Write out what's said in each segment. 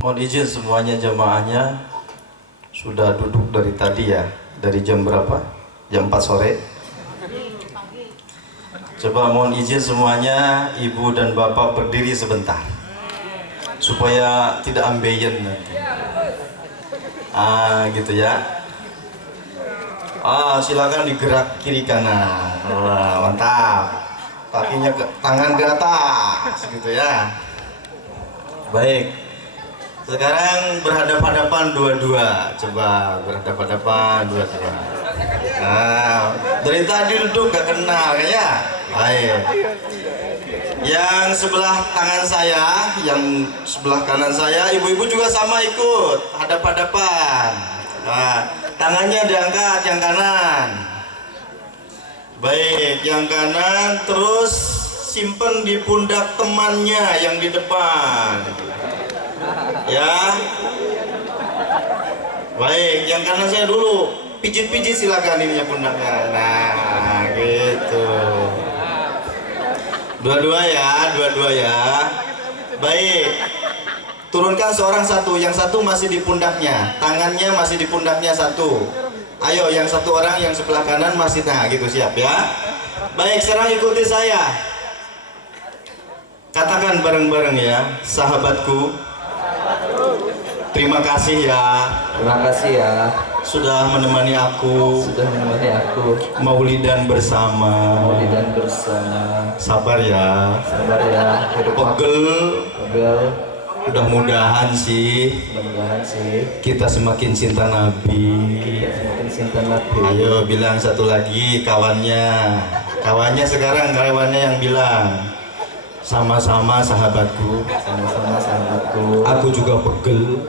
Mohon izin semuanya jamaahnya sudah duduk dari tadi ya. Dari jam berapa? Jam 4 sore. Coba mohon izin semuanya, ibu dan bapak berdiri sebentar supaya tidak ambeien nanti. Gitu ya. Silakan digerak kiri kanan. Wah, mantap. Kakinya tangan ke atas gitu ya. Baik. Sekarang berhadapan-hadapan dua-dua. Coba berhadapan-hadapan dua-dua. Nah, dari tadi duduk gak kenal kayaknya. Baik. Yang sebelah tangan saya, yang sebelah kanan saya, ibu-ibu juga sama ikut hadap-hadapan. Nah, tangannya diangkat yang kanan. Baik, yang kanan terus simpen di pundak temannya yang di depan. Ya, baik, yang kanan saya dulu, pijit-pijit silakan ininya pundaknya. Nah, gitu. Dua-dua ya. Baik, turunkan seorang satu, yang satu masih di pundaknya, tangannya masih di pundaknya satu. Ayo, yang satu orang yang sebelah kanan masih, nah gitu, siap ya. Baik, sekarang ikuti saya. Katakan bareng-bareng ya, sahabatku. Terima kasih ya. Terima kasih ya. Sudah menemani aku. Maulidan bersama. Sabar ya. Pegel. Mudah-mudahan sih. Kita semakin cinta Nabi. Ayo bilang satu lagi kawannya. Kawannya sekarang kawannya yang bilang. Sama-sama sahabatku. Aku juga pegel.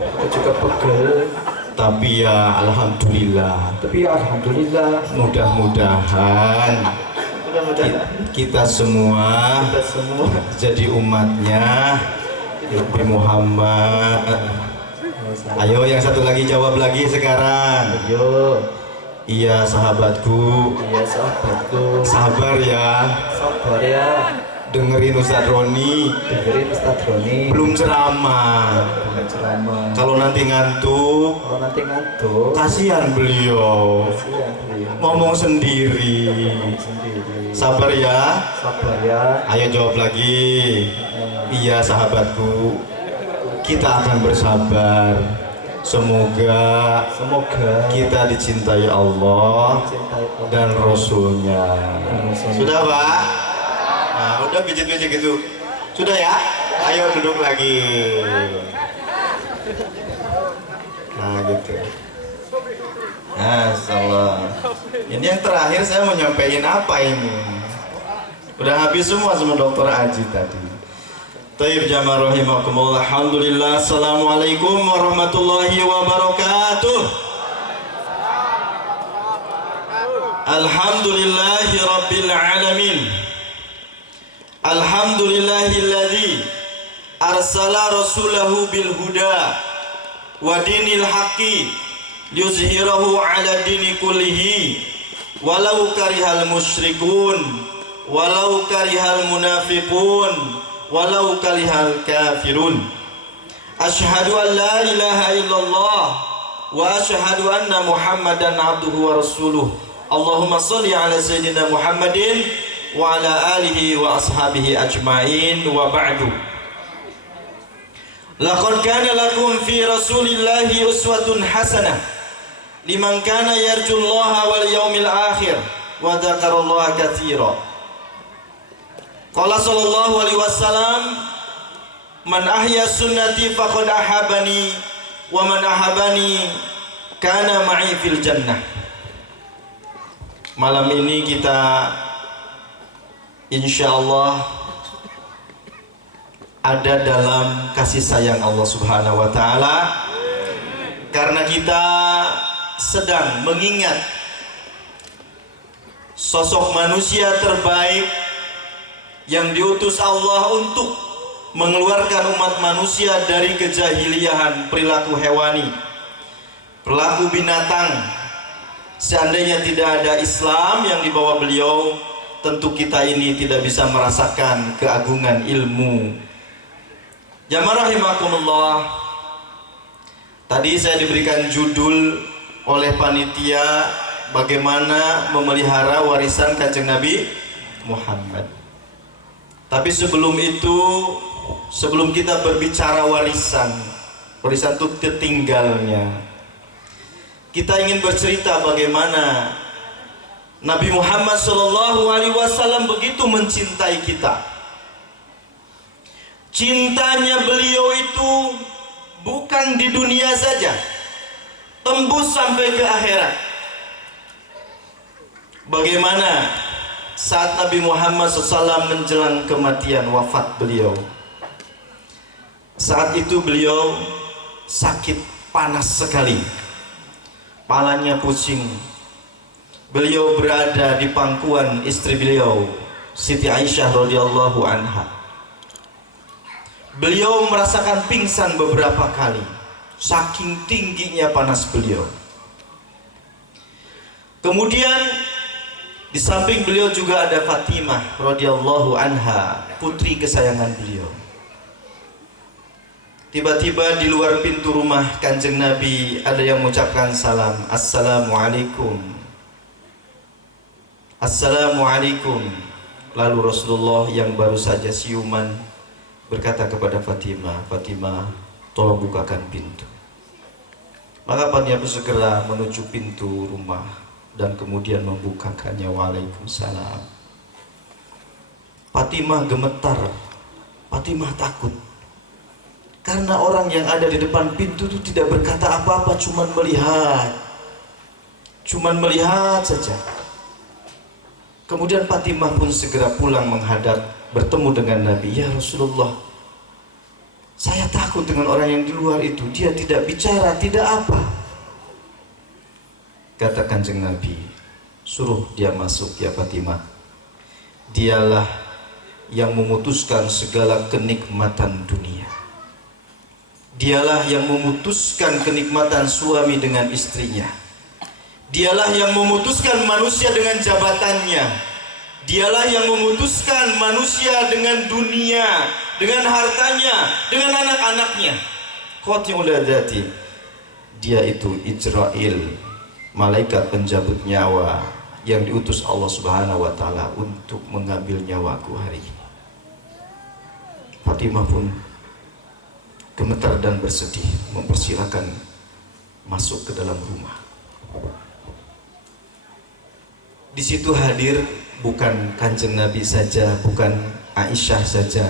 Tapi ya alhamdulillah. Mudah-mudahan kita semua jadi umatnya Nabi Muhammad. Ayo yang satu lagi jawab lagi sekarang. Iya sahabatku. Sabar ya. Dengerin Ustadz Roni. Belum ceramah. Kalau nanti ngantuk, kasihan beliau. Ngomong sendiri. Sabar ya. Ayo jawab lagi. Iya sahabatku. Kita akan bersabar. Semoga kita dicintai Allah dan Rasulnya. Sudah Pak? Nah, udah pijit-pijit gitu. Sudah ya? Ayo duduk lagi. Nah, gitu. Nah, salah. Ini yang terakhir saya mau nyampein apa ini? Udah habis semua sama Dokter Aji tadi. Taib jamaah rahimakumullah. Alhamdulillah. Assalamualaikum warahmatullahi wabarakatuh. Alhamdulillahi rabbil alamin. Alhamdulillahilladzi arsala rasulahu bil huda wa dinil haqqi liyuzhirahu ala dini kullihi walau karihal musyrikun walau karihal munafiqun walau karihal kafirun. Asyhadu an la ilaha illallah wa asyhadu anna Muhammadan abduhu wa rasuluh. Allahumma shalli ala sayyidina Muhammadin wa ala alihi wa ashabihi ajma'in wa ba'du. Laqad kana lakum fi rasulillahi uswatun hasanah liman kana yarjullaha wal yawmil akhir wa dzakarallaha katsira. Qala sallallahu alaihi wasallam, man ahya sunnati faqad ahabani wa man ahabani kana ma'i fil jannah. Malam ini kita insyaallah ada dalam kasih sayang Allah Subhanahu wa taala, karena kita sedang mengingat sosok manusia terbaik yang diutus Allah untuk mengeluarkan umat manusia dari kejahiliahan perilaku hewani, perilaku binatang. Seandainya tidak ada Islam yang dibawa beliau, tentu kita ini tidak bisa merasakan keagungan ilmu. Jamaah rahimakumullah, Tadi saya diberikan judul oleh panitia bagaimana memelihara warisan Kanjeng Nabi Muhammad. Tapi sebelum itu, sebelum kita berbicara warisan itu tertinggalnya, kita ingin bercerita bagaimana Nabi Muhammad SAW begitu mencintai kita. Cintanya beliau itu bukan di dunia saja, tembus sampai ke akhirat. Bagaimana saat Nabi Muhammad SAW menjelang kematian, wafat beliau, saat itu beliau sakit panas sekali, kepalanya pusing. Beliau berada di pangkuan istri beliau, Siti Aisyah radhiyallahu anha. Beliau merasakan pingsan beberapa kali, saking tingginya panas beliau. Kemudian di samping beliau juga ada Fatimah radhiyallahu anha, putri kesayangan beliau. Tiba-tiba di luar pintu rumah Kanjeng Nabi ada yang mengucapkan salam, Assalamualaikum, Assalamualaikum. Lalu Rasulullah yang baru saja siuman berkata kepada Fatimah, Fatimah, tolong bukakan pintu. Maka Fatimah segera menuju pintu rumah dan kemudian membukakannya. Waalaikumsalam. Fatimah gemetar, Fatimah takut, karena orang yang ada di depan pintu itu tidak berkata apa-apa, cuman melihat saja. Kemudian Fatimah pun segera pulang menghadap, bertemu dengan Nabi. Ya Rasulullah, saya takut dengan orang yang di luar itu, dia tidak bicara, tidak apa. Kata Kanjeng Nabi, suruh dia masuk ya Fatimah. Dialah yang memutuskan segala kenikmatan dunia. Dialah yang memutuskan kenikmatan suami dengan istrinya. Dialah yang memutuskan manusia dengan jabatannya. Dialah yang memutuskan manusia dengan dunia, dengan hartanya, dengan anak-anaknya. Qatimul adzati. Dia itu Ijrail, malaikat penjabut nyawa yang diutus Allah Subhanahu wa taala untuk mengambil nyawaku hari ini. Fatimah pun gemetar dan bersedih, mempersilahkan masuk ke dalam rumah. Di situ hadir bukan Kanjeng Nabi saja, bukan Aisyah saja,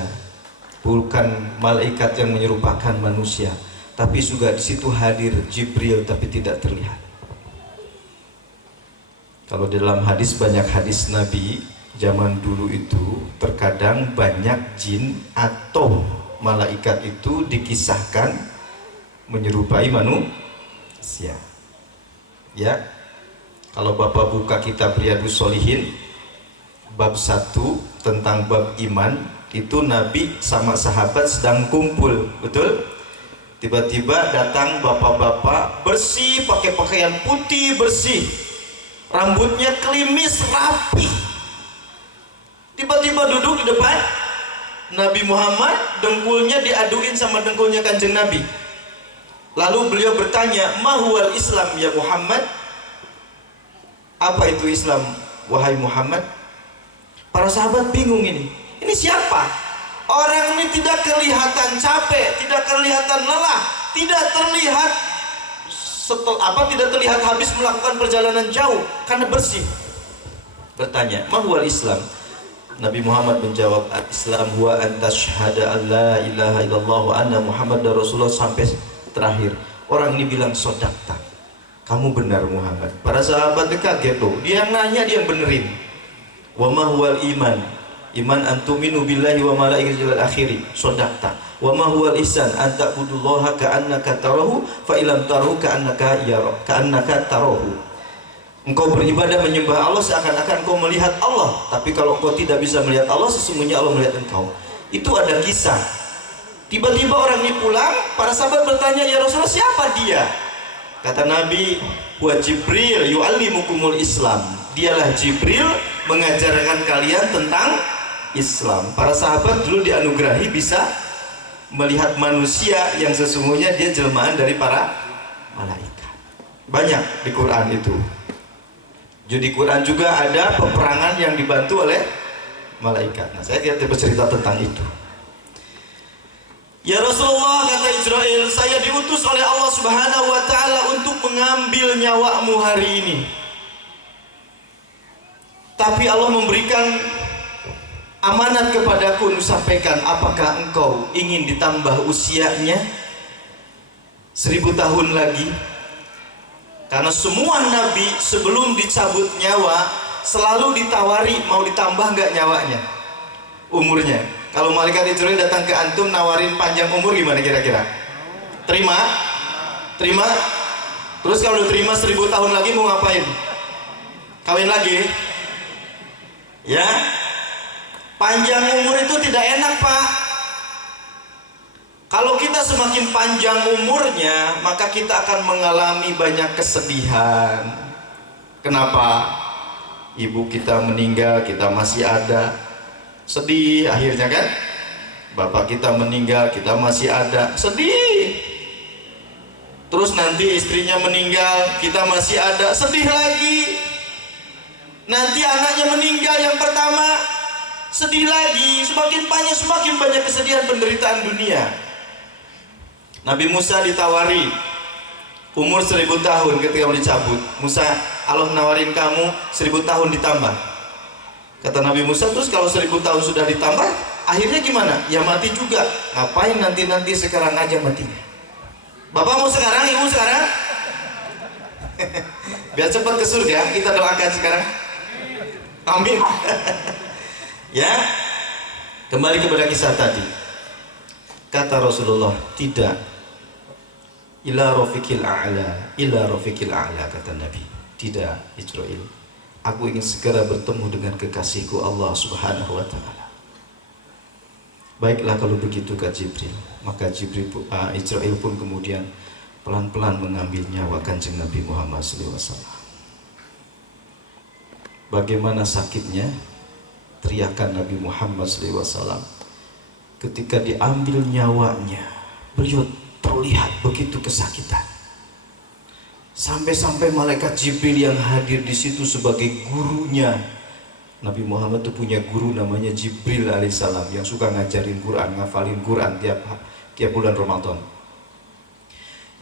bukan malaikat yang menyerupakan manusia, tapi juga di situ hadir Jibril tapi tidak terlihat. Kalau dalam hadis, banyak hadis Nabi zaman dulu itu terkadang banyak jin atau malaikat itu dikisahkan menyerupai manusia. Ya, kalau Bapak buka kitab Riyadhus Shalihin bab 1 tentang bab iman, itu Nabi sama sahabat sedang kumpul, betul? Tiba-tiba datang bapak-bapak bersih, pakai pakaian putih bersih, rambutnya klimis rapi. Tiba-tiba duduk di depan Nabi Muhammad, dengkulnya diaduin sama dengkulnya Kanjeng Nabi. Lalu beliau bertanya, "Ma huwal Islam ya Muhammad?" Apa itu Islam wahai Muhammad? Para sahabat bingung ini siapa? Orang ini tidak kelihatan capek, tidak kelihatan lelah, tidak terlihat tidak terlihat habis melakukan perjalanan jauh karena bersih. Bertanya, "Ma huwal Islam?" Nabi Muhammad menjawab, "Al-Islam huwa an tashhada an la ilaha illallah wa anna Muhammadar Rasulullah," sampai terakhir. Orang ini bilang, "Sodakta, kamu benar Muhammad." Para sahabat kaget tuh, dia yang nanya, dia yang benerin. "Wa ma huwal iman?" Iman antuminu billahi wa malaikatihi wal akhiri. Sodakta. "Wa ma huwal ihsan? An ta'budullaha ka'annaka tarahu fa illam tarahu ka'annaka tarahu." Engkau beribadah menyembah Allah seakan-akan engkau melihat Allah, tapi kalau engkau tidak bisa melihat Allah, sesungguhnya Allah melihat engkau. Itu ada kisah. Tiba-tiba orang ini pulang, para sahabat bertanya, "Ya Rasulullah, siapa dia?" Kata Nabi, "Wa Jibril yu'allimukumul Islam." Dialah Jibril mengajarkan kalian tentang Islam. Para sahabat dulu dianugerahi bisa melihat manusia yang sesungguhnya dia jelmaan dari para malaikat. Banyak di Quran itu. Jadi Quran juga ada peperangan yang dibantu oleh malaikat. Nah, saya tidak bercerita tentang itu. Ya Rasulullah, kata Israel, saya diutus oleh Allah Subhanahu wa ta'ala untuk mengambil nyawamu hari ini. Tapi Allah memberikan amanat kepadaku untuk sampaikan, apakah engkau ingin ditambah usianya 1000 tahun lagi? Karena semua nabi sebelum dicabut nyawa selalu ditawari, mau ditambah nggak nyawanya, umurnya. Kalau malaikat Israil datang ke antum nawarin panjang umur, gimana kira-kira? Terima? Terima? Terus kalau terima 1000 tahun lagi mau ngapain? Kawin lagi? Ya? Panjang umur itu tidak enak, Pak. Kalau kita semakin panjang umurnya, maka kita akan mengalami banyak kesedihan. Kenapa? Ibu kita meninggal, kita masih ada, sedih akhirnya kan. Bapak kita meninggal, kita masih ada, sedih. Terus nanti istrinya meninggal, kita masih ada, sedih lagi. Nanti anaknya meninggal yang pertama, sedih lagi. Semakin banyak kesedihan, penderitaan dunia. Nabi Musa ditawari umur 1000 tahun ketika mau dicabut. Musa, Allah menawarin kamu 1000 tahun ditambah. Kata Nabi Musa, terus kalau 1000 tahun sudah ditambah, akhirnya gimana? Ya mati juga. Ngapain nanti sekarang aja matinya? Bapak mau sekarang, ibu sekarang? Biar cepat ke surga, kita doakan sekarang. Amin. Ya, kembali kepada kisah tadi. Kata Rasulullah, tidak. Ila rafiqil a'la, ila rafiqil a'la, kata Nabi. Tidak, Israil. Aku ingin segera bertemu dengan kekasihku Allah Subhanahu wa ta'ala. Baiklah kalau begitu, kata Jibril. Maka Israil pun kemudian pelan-pelan mengambil nyawa Kanjeng Nabi Muhammad SAW. Bagaimana sakitnya teriakan Nabi Muhammad SAW ketika diambil nyawanya. Beliau terlihat begitu kesakitan, sampai-sampai malaikat Jibril yang hadir di situ sebagai gurunya. Nabi Muhammad itu punya guru namanya Jibril alaihissalam yang suka ngajarin Quran, ngafalin Quran tiap bulan Ramadan.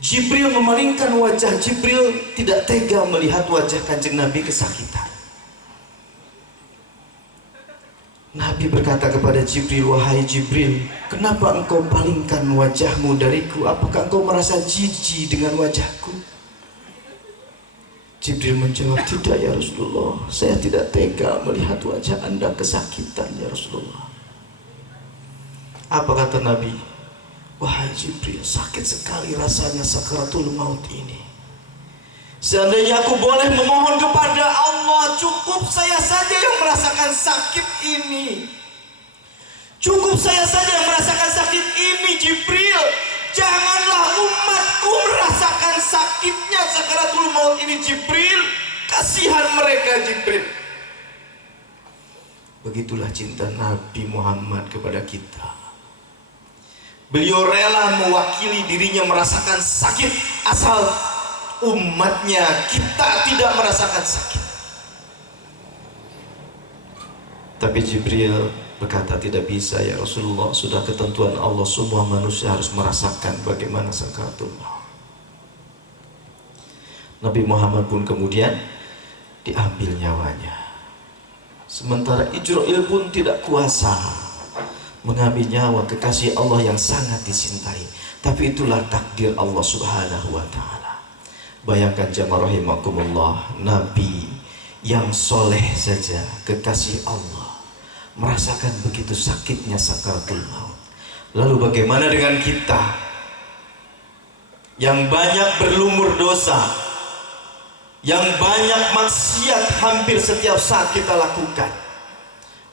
Jibril memalingkan wajah. Jibril tidak tega melihat wajah Kanjeng Nabi kesakitan. Nabi berkata kepada Jibril, wahai Jibril, kenapa engkau palingkan wajahmu dariku? Apakah engkau merasa jijik dengan wajahku? Jibril menjawab, tidak ya Rasulullah, saya tidak tega melihat wajah anda kesakitan ya Rasulullah. Apa kata Nabi? Wahai Jibril, sakit sekali rasanya sakaratul maut ini. Seandainya aku boleh memohon kepada Allah, cukup saya saja yang merasakan sakit ini. Cukup saya saja yang merasakan sakit ini, Jibril. Janganlah umatku merasakan sakitnya sakaratul maut ini, Jibril. Kasihan mereka, Jibril. Begitulah cinta Nabi Muhammad kepada kita. Beliau rela mewakili dirinya merasakan sakit asal umatnya kita tidak merasakan sakit. Tapi Jibril berkata, tidak bisa ya Rasulullah, sudah ketentuan Allah, semua manusia harus merasakan bagaimana sakaratul maut. Nabi Muhammad pun kemudian diambil nyawanya. Sementara Israil pun tidak kuasa mengambil nyawa kekasih Allah yang sangat dicintai. Tapi itulah takdir Allah Subhanahu wa ta'ala. Bayangkan jamaah rahimakumullah, Nabi yang soleh saja, kekasih Allah, merasakan begitu sakitnya sakaratul maut. Lalu bagaimana dengan kita yang banyak berlumur dosa, yang banyak maksiat hampir setiap saat kita lakukan?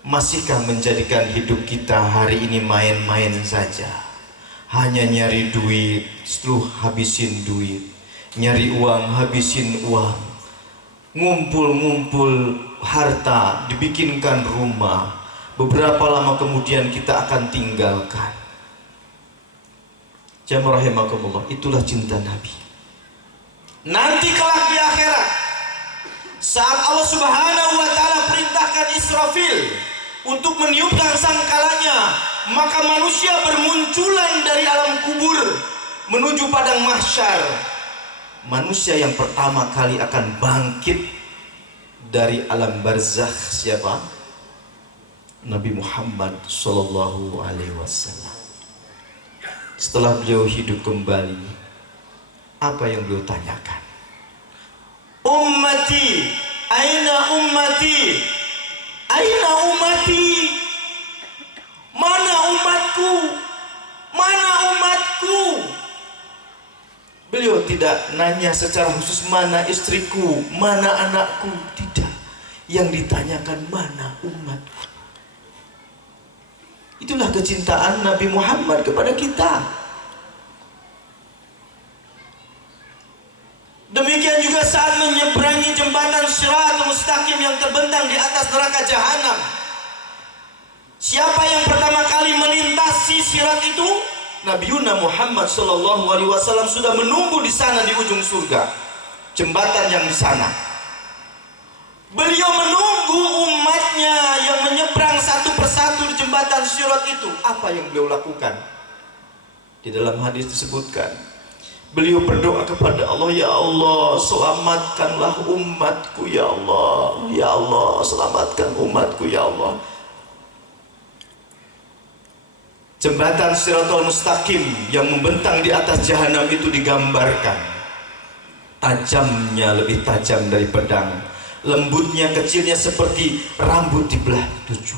Masihkah menjadikan hidup kita hari ini main-main saja? Hanya nyari duit, setelah habisin duit, nyari uang, habisin uang, ngumpul-ngumpul harta, dibikinkan rumah, beberapa lama kemudian kita akan tinggalkan. Jamaah rahimakumullah, itulah cinta Nabi. Nanti kelak di akhirat, saat Allah Subhanahu wa taala perintahkan Israfil untuk meniupkan sangkalanya, maka manusia bermunculan dari alam kubur menuju padang mahsyar. Manusia yang pertama kali akan bangkit dari alam barzakh siapa? Nabi Muhammad sallallahu alaihi wasallam. Setelah beliau hidup kembali, apa yang beliau tanyakan? Ummati, aina ummati? Aina ummati? Mana umatku? Mana umatku? Beliau tidak nanya secara khusus mana istriku, mana anakku, tidak. Yang ditanyakan mana umatku. Itulah kecintaan Nabi Muhammad kepada kita. Demikian juga saat menyeberangi jembatan Shiratul Mustaqim yang terbentang di atas neraka Jahanam. Siapa yang pertama kali melintasi sirat itu? Nabi Muhammad sallallahu alaihi wasallam sudah menunggu di sana di ujung surga. Jembatan yang di sana. Beliau menunggu umatnya yang menyeberang satu persatu di jembatan Sirat itu. Apa yang beliau lakukan? Di dalam hadis disebutkan, beliau berdoa kepada Allah, ya Allah, selamatkanlah umatku ya Allah. Ya Allah, selamatkan umatku ya Allah. Jembatan Shiratul Mustaqim yang membentang di atas Jahanam itu digambarkan. Tajamnya lebih tajam dari pedang, lembutnya kecilnya seperti rambut dibelah 7.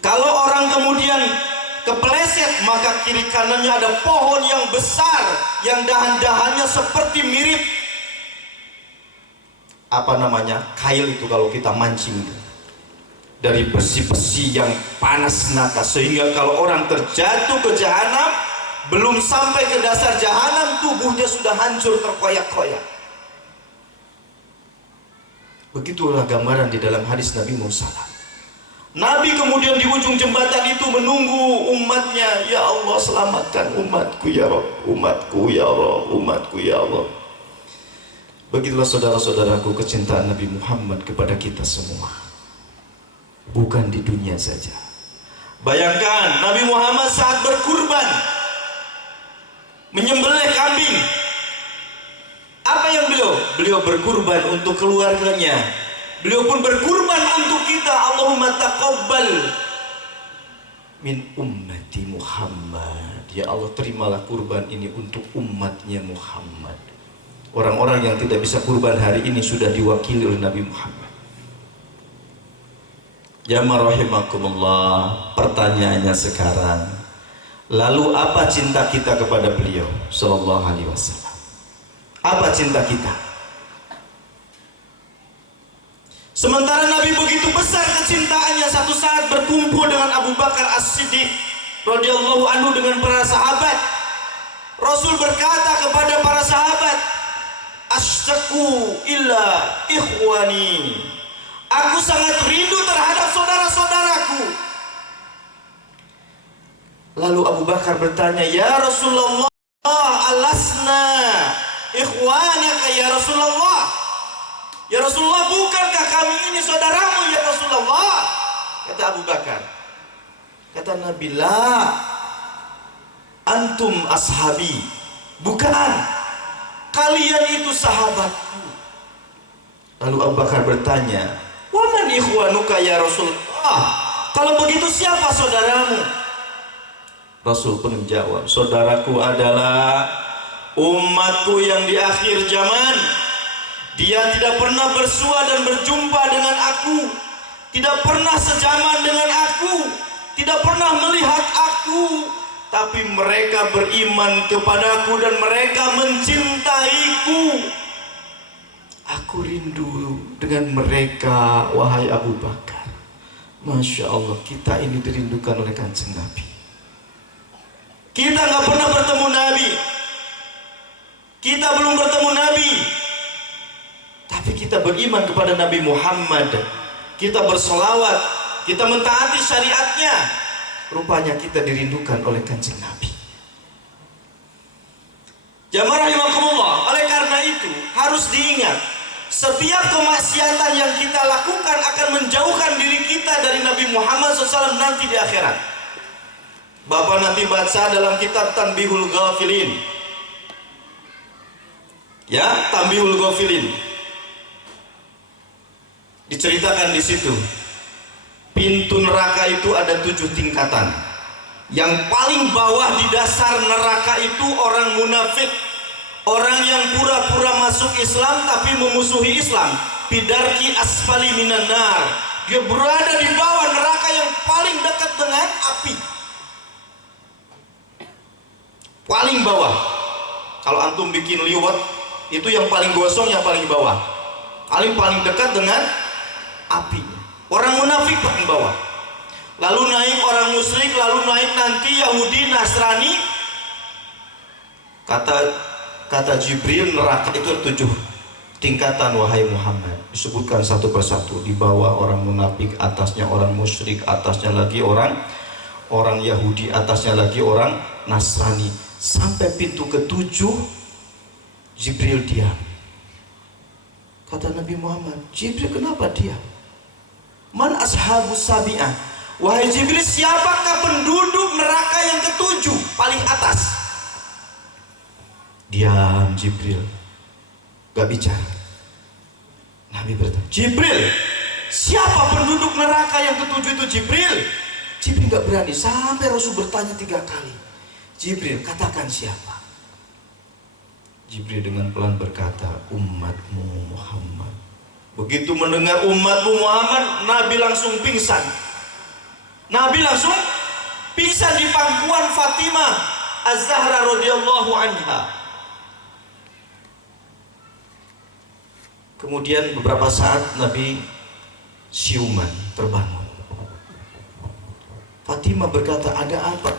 Kalau orang kemudian kepleset, maka kiri kanannya ada pohon yang besar yang dahan-dahannya seperti mirip apa namanya? Kail itu kalau kita mancing itu. Dari besi-besi yang panas naka, sehingga kalau orang terjatuh ke jahanam, belum sampai ke dasar jahanam, tubuhnya sudah hancur terkoyak-koyak. Begitulah gambaran di dalam hadis Nabi Musa. Nabi kemudian di ujung jembatan itu menunggu umatnya, ya Allah, selamatkan umatku ya Rabb, umatku ya Rabb, umatku ya Allah. Begitulah saudara-saudaraku kecintaan Nabi Muhammad kepada kita semua. Bukan di dunia saja. Bayangkan Nabi Muhammad saat berkurban, menyembelih kambing. Apa yang beliau berkurban untuk keluarganya. Beliau pun berkurban untuk kita. Allahumma taqabbal min ummati Muhammad. Ya Allah, terimalah kurban ini untuk umatnya Muhammad. Orang-orang yang tidak bisa kurban hari ini sudah diwakili oleh Nabi Muhammad. Jamaah rahimakumullah, pertanyaannya sekarang, lalu apa cinta kita kepada beliau sallallahu alaihi wasallam? Apa cinta kita? Sementara Nabi begitu besar kecintaannya, satu saat berkumpul dengan Abu Bakar As-Siddiq radhiyallahu anhu dengan para sahabat. Rasul berkata kepada para sahabat, "Ashtaqu illa ikhwani." Aku sangat rindu terhadap saudara-saudaraku. Lalu Abu Bakar bertanya, ya Rasulullah, alasna ikhwanaka ya Rasulullah? Ya Rasulullah, bukankah kami ini saudaramu ya Rasulullah? Kata Abu Bakar. Kata Nabi, la antum ashabi. Bukan, kalian itu sahabatku. Lalu Abu Bakar bertanya, waman ikhwanuka ya Rasulullah? Kalau begitu siapa saudaramu? Rasul pun menjawab, saudaraku adalah umatku yang di akhir zaman. Dia tidak pernah bersua dan berjumpa dengan aku, tidak pernah sejaman dengan aku, tidak pernah melihat aku, tapi mereka beriman kepadaku dan mereka mencintaiku. Aku rindu dengan mereka, wahai Abu Bakar. Masya Allah, kita ini dirindukan oleh Kanjeng Nabi. Kita nggak pernah bertemu Nabi, kita belum bertemu Nabi, tapi kita beriman kepada Nabi Muhammad. Kita bersolawat, kita mentaati syariatnya. Rupanya kita dirindukan oleh Kanjeng Nabi. Jamaah rahimakumullah. Oleh karena itu harus diingat, setiap kemaksiatan yang kita lakukan akan menjauhkan diri kita dari Nabi Muhammad SAW nanti di akhirat. Bapak nanti baca dalam kitab Tanbihul Ghafilin, ya, Tanbihul Ghafilin, diceritakan di situ pintu neraka itu ada 7 tingkatan. Yang paling bawah di dasar neraka itu orang munafik, orang yang pura-pura masuk Islam tapi memusuhi Islam. Bidarki asfali minan nar, dia berada di bawah neraka yang paling dekat dengan api, paling bawah. Kalau antum bikin liwat, itu yang paling gosong, yang paling bawah, paling dekat dengan api. Orang munafik paling bawah, lalu naik orang musyrik, lalu naik nanti Yahudi, Nasrani. Kata Jibril, neraka itu 7 tingkatan wahai Muhammad. Disebutkan satu persatu. Di bawah orang munafik, atasnya orang musyrik, atasnya lagi orang Yahudi, atasnya lagi orang Nasrani. Sampai pintu ke-7 Jibril diam. Kata Nabi Muhammad, Jibril kenapa diam? Man ashabus sabi'ah, wahai Jibril, siapakah penduduk neraka yang ke-7 paling atas? Diam Jibril, gak bicara. Nabi bertanya, Jibril, siapa penduduk neraka yang ke-7 itu? Jibril gak berani. Sampai Rasul bertanya 3 kali, Jibril, katakan siapa? Jibril dengan pelan berkata, umatmu Muhammad. Begitu mendengar umatmu Muhammad, Nabi langsung pingsan. Nabi langsung pingsan di pangkuan Fatimah Az-Zahra radhiyallahu anha. Kemudian beberapa saat Nabi siuman, terbangun. Fatimah berkata, ada apa?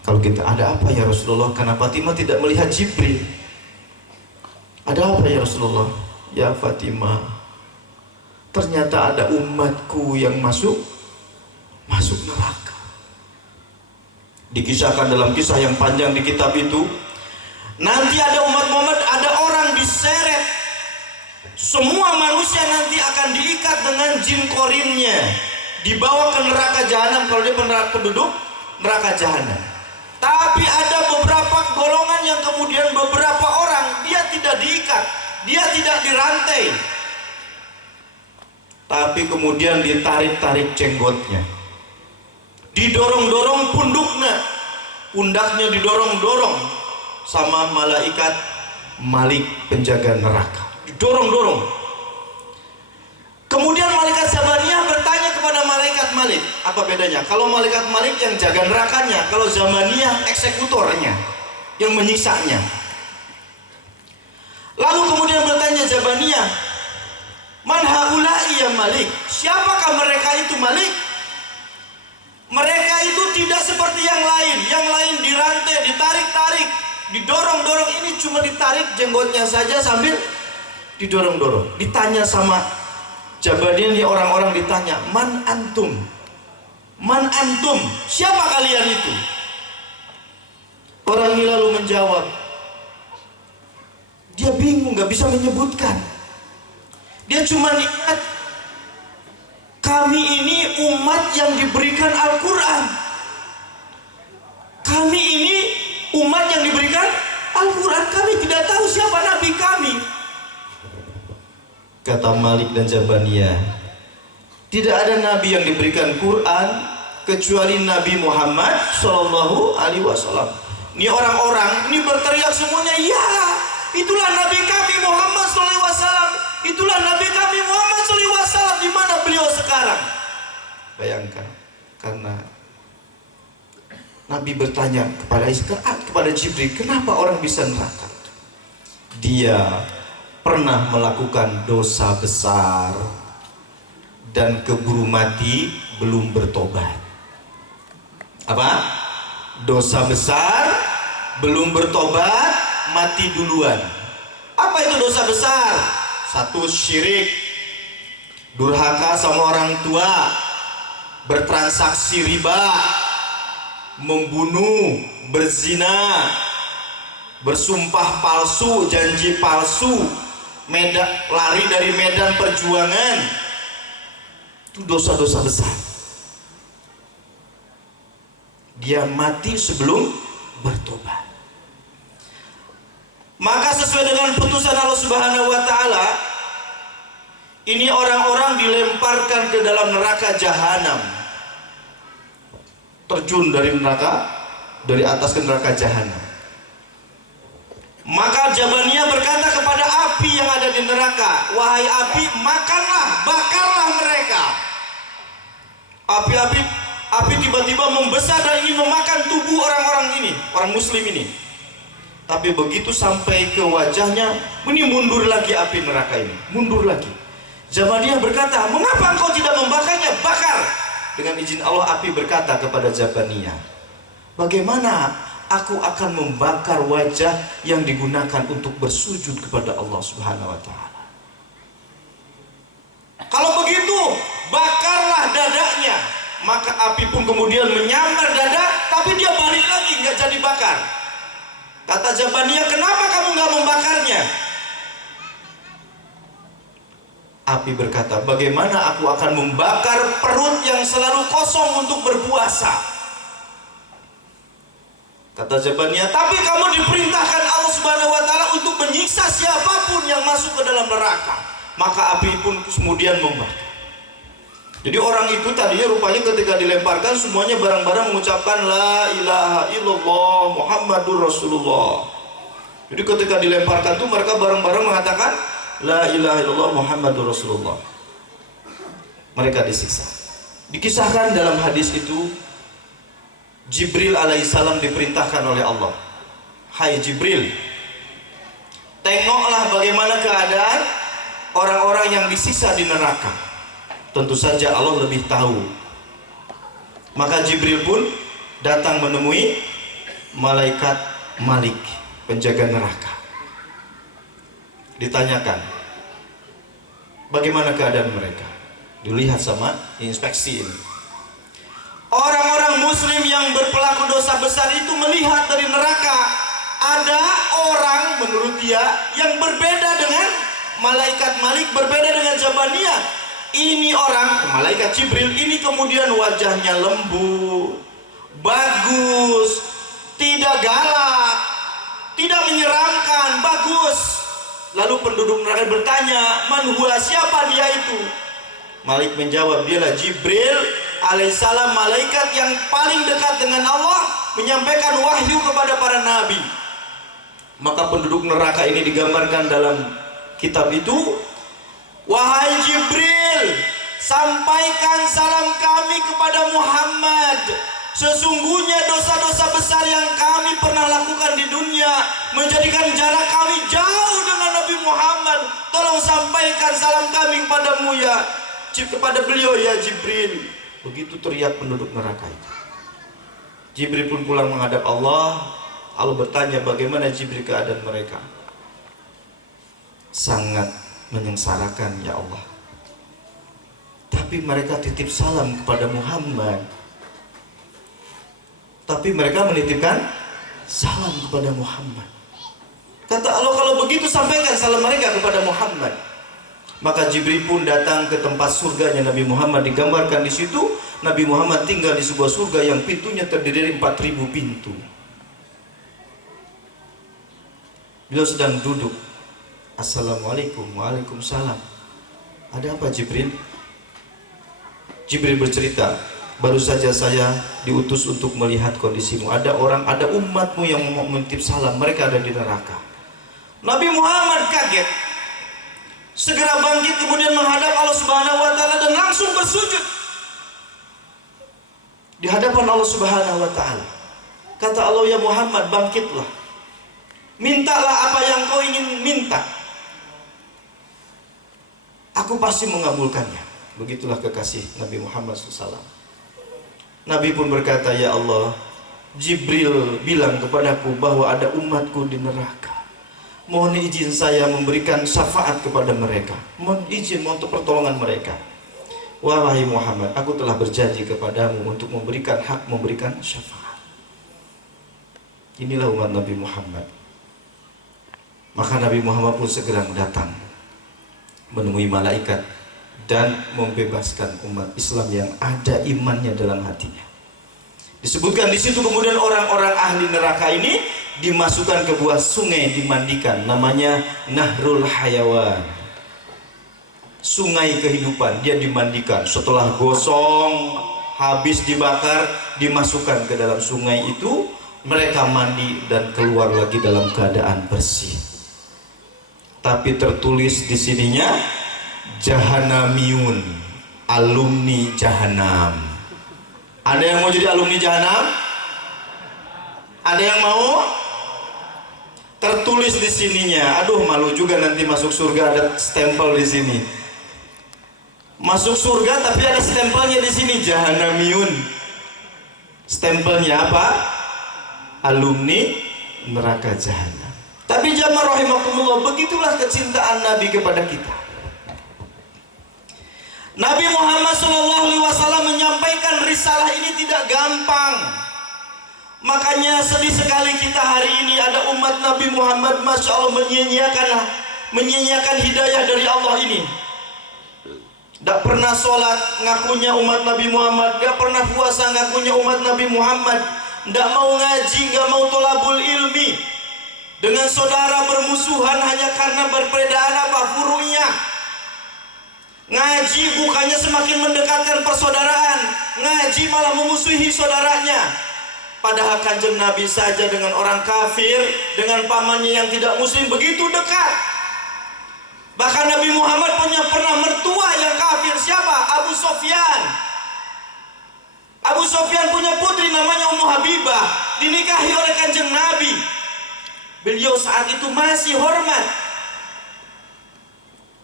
Kalau kita ada apa ya Rasulullah? Karena Fatimah tidak melihat Jibril. Ada apa ya Rasulullah? Ya Fatimah, ternyata ada umatku yang masuk neraka. Dikisahkan dalam kisah yang panjang di kitab itu, nanti ada umat Muhammad, ada orang diseret. Semua manusia nanti akan diikat dengan jin korinnya, dibawa ke neraka jahanam kalau dia penduduk neraka jahanam. Tapi ada beberapa golongan yang kemudian beberapa orang dia tidak diikat, dia tidak dirantai, tapi kemudian ditarik-tarik jenggotnya, didorong-dorong pundaknya didorong-dorong sama malaikat Malik penjaga neraka, didorong-dorong. Kemudian malaikat Zabaniyah bertanya kepada malaikat Malik, apa bedanya? Kalau malaikat Malik yang jaga nerakanya, kalau Zabaniyah eksekutornya yang menyiksanya. Lalu kemudian bertanya Zabaniyah, man haula'i ya Malik, siapakah mereka itu Malik? Mereka itu tidak seperti yang lain dirantai, ditarik-tarik, didorong-dorong. Ini cuma ditarik jenggotnya saja sambil didorong-dorong. Ditanya sama Jabaniyah, orang-orang ditanya, man antum, siapa kalian itu? Orang ini lalu menjawab, dia bingung, gak bisa menyebutkan. Dia cuma ingat, kami ini umat yang diberikan Al-Quran. Kami ini umat yang diberikan Al-Quran. Kami tidak tahu siapa Nabi kami. Kata Malik dan Jabaniyah, tidak ada Nabi yang diberikan Quran kecuali Nabi Muhammad Sallallahu Alaihi Wasallam. Ini orang-orang ini berteriak semuanya, ya itulah Nabi kami Muhammad Sallallahu Alaihi Wasallam. Itulah Nabi kami Muhammad Sallallahu Alaihi Wasallam. Di mana beliau sekarang? Bayangkan, karena Nabi bertanya kepada Jibril, kenapa orang bisa neraka? Dia pernah melakukan dosa besar dan keburu mati belum bertobat. Apa? Dosa besar belum bertobat, mati duluan. Apa itu dosa besar? 1, syirik, durhaka sama orang tua, bertransaksi riba, membunuh, berzina, bersumpah palsu, janji palsu, lari dari medan perjuangan, itu dosa-dosa besar. Dia mati sebelum bertobat. Maka sesuai dengan putusan Allah Subhanahu wa taala, ini orang-orang dilemparkan ke dalam neraka jahanam. Terjun dari neraka, dari atas ke neraka jahanam. Maka Jabaniyah berkata kepada api yang ada di neraka, wahai api, makanlah, bakarlah mereka. Api tiba-tiba membesar dan ingin memakan tubuh orang-orang ini, orang muslim ini. Tapi begitu sampai ke wajahnya, ini mundur lagi api neraka ini, mundur lagi. Jabaniyah berkata, mengapa engkau tidak membakarnya? Bakar. Dengan izin Allah, api berkata kepada Jabaniyah, bagaimana aku akan membakar wajah yang digunakan untuk bersujud kepada Allah Subhanahu wa taala? Kalau begitu, bakarlah dadanya. Maka api pun kemudian menyambar dada, tapi dia balik lagi, nggak jadi bakar. Kata Jabaniyah, kenapa kamu nggak membakarnya? Api berkata, bagaimana aku akan membakar perut yang selalu kosong untuk berpuasa? Kata Jabaniyah, tapi kamu diperintahkan Allah Subhanahu wa taala untuk menyiksa siapapun yang masuk ke dalam neraka. Maka api pun kemudian membakar. Jadi orang itu tadinya rupanya ketika dilemparkan semuanya bareng-bareng mengucapkan la ilaha illallah Muhammadur Rasulullah. Jadi ketika dilemparkan itu mereka bareng-bareng mengatakan la ilaha illallah Muhammadur Rasulullah. Mereka disiksa. Dikisahkan dalam hadis itu, Jibril alaihissalam diperintahkan oleh Allah, hai Jibril, tengoklah bagaimana keadaan orang-orang yang disiksa di neraka. Tentu saja Allah lebih tahu. Maka Jibril pun datang menemui malaikat Malik, penjaga neraka. Ditanyakan, bagaimana keadaan mereka? Dilihat sama inspeksi ini. Orang-orang muslim yang berpelaku dosa besar itu melihat dari neraka ada orang menurut dia yang berbeda dengan malaikat Malik, berbeda dengan Jabaniyah. Ini orang, malaikat Jibril ini kemudian wajahnya lembut, bagus, tidak galak, tidak menyeramkan, bagus. Lalu penduduk neraka bertanya, man huwa, siapa dia itu? Malik menjawab, dialah Jibril alaihissalam, malaikat yang paling dekat dengan Allah, menyampaikan wahyu kepada para nabi. Maka penduduk neraka ini digambarkan dalam kitab itu, wahai Jibril, sampaikan salam kami kepada Muhammad. Sesungguhnya dosa-dosa besar yang kami pernah lakukan di dunia menjadikan jarak kami jauh dengan Nabi Muhammad. Tolong sampaikan salam kami kepadamu ya, kepada beliau ya Jibril. Begitu teriak penduduk neraka itu. Jibril pun pulang menghadap Allah. Allah bertanya, bagaimana Jibril keadaan mereka? Sangat menyengsarakan ya Allah. Tapi mereka titip salam kepada Muhammad. Tapi mereka menitipkan salam kepada Muhammad. Kata Allah, kalau begitu sampaikan salam mereka kepada Muhammad. Maka Jibril pun datang ke tempat surganya Nabi Muhammad. Digambarkan di situ Nabi Muhammad tinggal di sebuah surga yang pintunya terdiri dari 4.000 pintu. Beliau sedang duduk. Assalamualaikum, waalaikumsalam. Ada apa Jibril? Jibril bercerita, baru saja saya diutus untuk melihat kondisimu. Ada umatmu yang mau menitip salam, mereka ada di neraka. Nabi Muhammad kaget, segera bangkit kemudian menghadap Allah Subhanahu wa taala dan langsung bersujud di hadapan Allah Subhanahu wa taala. Kata Allah, ya Muhammad, bangkitlah, mintalah apa yang kau ingin minta, aku pasti mengabulkannya. Begitulah kekasih Nabi Muhammad SAW. Nabi pun berkata, ya Allah, Jibril bilang kepadaku bahwa ada umatku di neraka. Mohon izin saya memberikan syafaat kepada mereka. Mohon izin untuk pertolongan mereka. Wahai Muhammad, aku telah berjanji kepadamu untuk memberikan hak, memberikan syafaat. Inilah umat Nabi Muhammad. Maka Nabi Muhammad pun segera datang menemui malaikat dan membebaskan umat Islam yang ada imannya dalam hatinya. Disebutkan di situ kemudian orang-orang ahli neraka ini dimasukkan ke buah sungai, dimandikan, namanya Nahrul Hayawan, sungai kehidupan. Dia dimandikan, setelah gosong, habis dibakar, dimasukkan ke dalam sungai itu. Mereka mandi dan keluar lagi dalam keadaan bersih. Tapi tertulis di sininya Jahanamiyun, alumni Jahanam. Ada yang mau jadi alumni Jahanam? Ada yang mau? Tertulis di sininya. Aduh, malu juga nanti masuk surga ada stempel di sini. Masuk surga tapi ada stempelnya di sini, Jahanamiyun. Stempelnya apa? Alumni neraka Jahanam. Tapi jamaah rahimakumullah, begitulah kecintaan Nabi kepada kita. Nabi Muhammad SAW menyampaikan risalah ini tidak gampang. Makanya sedih sekali kita hari ini ada umat Nabi Muhammad, Masya Allah, menyia-nyiakan hidayah dari Allah ini. Tidak pernah sholat ngakunya umat Nabi Muhammad, tidak pernah puasa ngakunya umat Nabi Muhammad, tidak mau ngaji, tidak mau tolabul ilmi. Dengan saudara bermusuhan hanya karena berbedaan apa? Furu'iyah. Ngaji bukannya semakin mendekatkan persaudaraan, ngaji malah memusuhi saudaranya. Padahal Kanjeng Nabi saja dengan orang kafir, dengan pamannya yang tidak muslim begitu dekat. Bahkan Nabi Muhammad punya pernah mertua yang kafir. Siapa? Abu Sofyan. Abu Sofyan punya putri namanya Ummu Habibah, dinikahi oleh Kanjeng Nabi. Beliau saat itu masih hormat.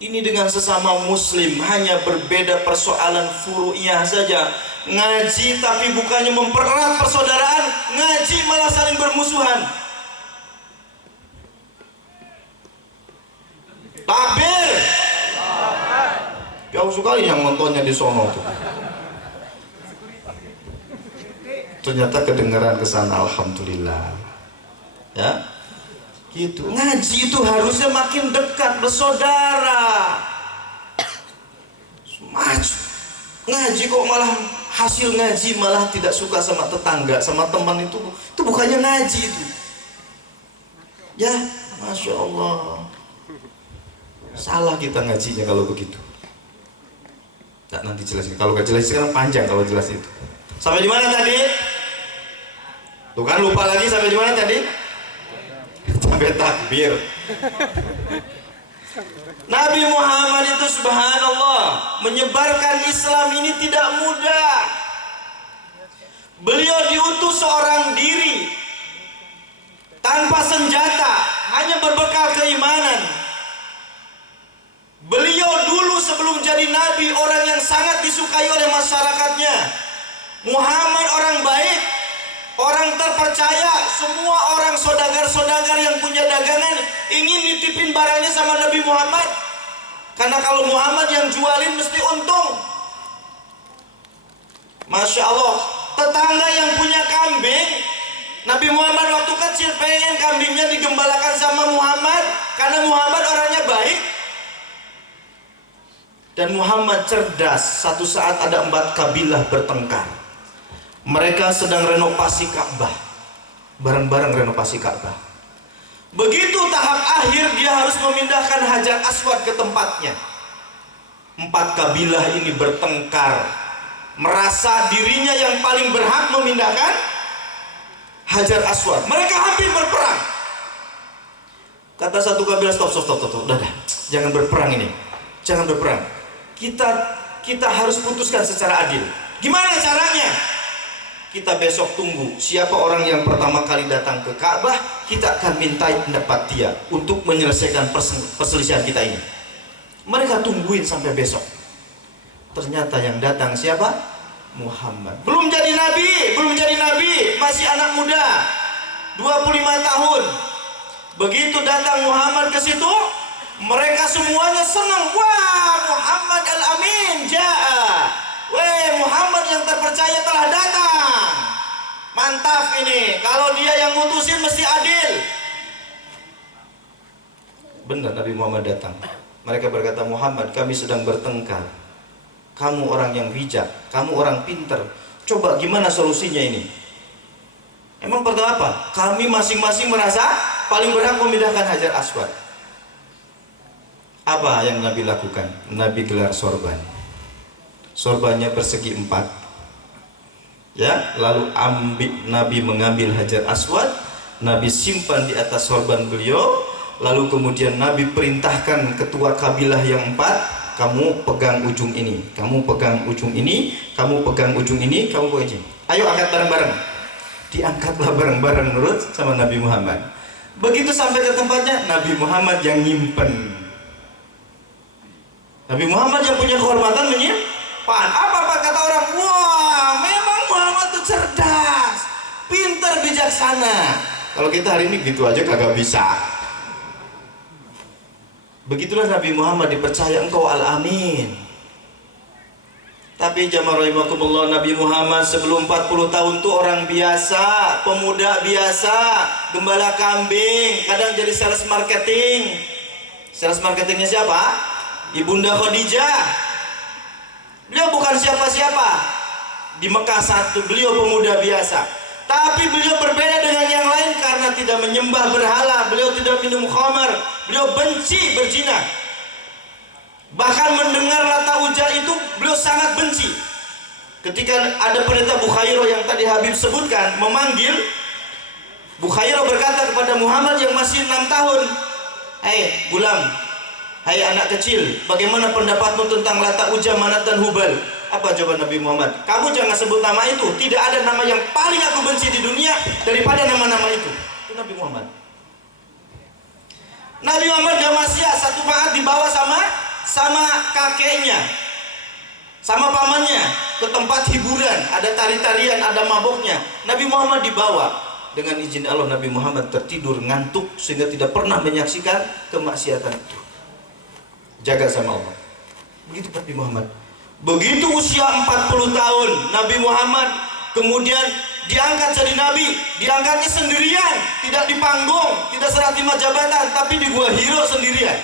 Ini dengan sesama muslim, hanya berbeda persoalan furu'iyah saja. Ngaji tapi bukannya mempererat persaudaraan, ngaji malah saling bermusuhan. Takbir. Jauh sekali yang nontonnya di sono tuh. Ternyata kedengaran ke sana, alhamdulillah. Ya. Gitu. Ngaji itu harusnya makin dekat, bersaudara. Maju. Ngaji kok malah hasil ngaji malah tidak suka sama tetangga, sama teman itu bukannya ngaji itu. Ya, Masya Allah. Salah kita ngajinya kalau begitu. Nanti jelasin. Kalau nggak jelas sekarang panjang kalau jelas itu. Sampai di mana tadi? Tuh kan lupa lagi sampai di mana tadi? Sampai takbir. Nabi Muhammad itu subhanallah menyebarkan Islam ini tidak mudah. Beliau diutus seorang diri tanpa senjata, hanya berbekal keimanan. Beliau dulu sebelum jadi nabi orang yang sangat disukai oleh masyarakatnya. Muhammad orang baik, orang terpercaya. Semua orang saudagar-saudagar yang punya dagangan ingin nitipin barangnya sama Nabi Muhammad, karena kalau Muhammad yang jualin mesti untung. Masya Allah. Tetangga yang punya kambing, Nabi Muhammad waktu kecil pengen kambingnya digembalakan sama Muhammad, karena Muhammad orangnya baik. Dan Muhammad cerdas. Satu saat ada 4 kabilah bertengkar. Mereka sedang renovasi Ka'bah, bareng-bareng renovasi Ka'bah. Begitu tahap akhir, dia harus memindahkan Hajar Aswad ke tempatnya. 4 kabilah ini bertengkar, merasa dirinya yang paling berhak memindahkan Hajar Aswad. Mereka hampir berperang. Kata satu kabilah, stop, udah, jangan berperang ini, jangan berperang. Kita harus putuskan secara adil. Gimana caranya? Kita besok tunggu siapa orang yang pertama kali datang ke Ka'bah, kita akan mintai pendapat dia untuk menyelesaikan perselisihan kita ini. Mereka tungguin sampai besok. Ternyata yang datang siapa? Muhammad. Belum jadi nabi, masih anak muda, 25 tahun. Begitu datang Muhammad ke situ, mereka semuanya senang. Wah, Muhammad al-Amin ja'a. Weh, Muhammad yang terpercaya telah datang. Mantap ini. Kalau dia yang mutusin mesti adil. Benar, Nabi Muhammad datang. Mereka berkata, Muhammad, kami sedang bertengkar. Kamu orang yang bijak, kamu orang pinter. Coba gimana solusinya ini? Emang pertama apa? Kami masing-masing merasa paling berhak memindahkan Hajar Aswad. Apa yang Nabi lakukan? Nabi gelar sorban. Sorbannya persegi 4. Ya, lalu Nabi mengambil Hajar Aswad, Nabi simpan di atas sorban beliau. Lalu kemudian Nabi perintahkan ketua kabilah yang 4, kamu pegang ujung ini, kamu pegang ujung ini, kamu pegang ujung ini, kamu pegang ini. Ayo angkat bareng-bareng. Diangkatlah bareng-bareng menurut sama Nabi Muhammad. Begitu sampai ke tempatnya, Nabi Muhammad yang nyimpen. Nabi Muhammad yang punya kehormatan menyimpan. Apa kata orang? Wah, memang Muhammad itu cerdas, pintar, bijaksana. Kalau kita hari ini gitu aja kagak bisa. Begitulah Nabi Muhammad dipercaya, engkau Al-Amin. Tapi jamaah rahimakumullah, Nabi Muhammad sebelum 40 tahun itu orang biasa, pemuda biasa, gembala kambing, kadang jadi sales marketing. Sales marketingnya siapa? Ibunda Khadijah. Beliau bukan siapa-siapa di Mekah saat itu, beliau pemuda biasa. Tapi beliau berbeda dengan yang lain karena tidak menyembah berhala, beliau tidak minum khamar, beliau benci berzina. Bahkan mendengar lata uja itu beliau sangat benci. Ketika ada pendeta Bukhairo yang tadi Habib sebutkan memanggil, Bukhairo berkata kepada Muhammad yang masih 6 tahun, "Hei gulam, hai anak kecil, bagaimana pendapatmu tentang lata uja, manat dan hubal?" Apa jawaban Nabi Muhammad? Kamu jangan sebut nama itu. Tidak ada nama yang paling aku benci di dunia daripada nama-nama itu. Itu Nabi Muhammad. Nabi Muhammad Damasya satu saat dibawa sama kakeknya, sama pamannya ke tempat hiburan. Ada tari-tarian, ada maboknya. Nabi Muhammad dibawa. Dengan izin Allah, Nabi Muhammad tertidur ngantuk sehingga tidak pernah menyaksikan kemaksiatan itu. Jaga sama Allah. Begitu Nabi Muhammad. Begitu usia 40 tahun Nabi Muhammad kemudian diangkat jadi Nabi. Diangkatnya sendirian, tidak di panggung, tidak serah terima jabatan, tapi di Gua Hiro sendirian.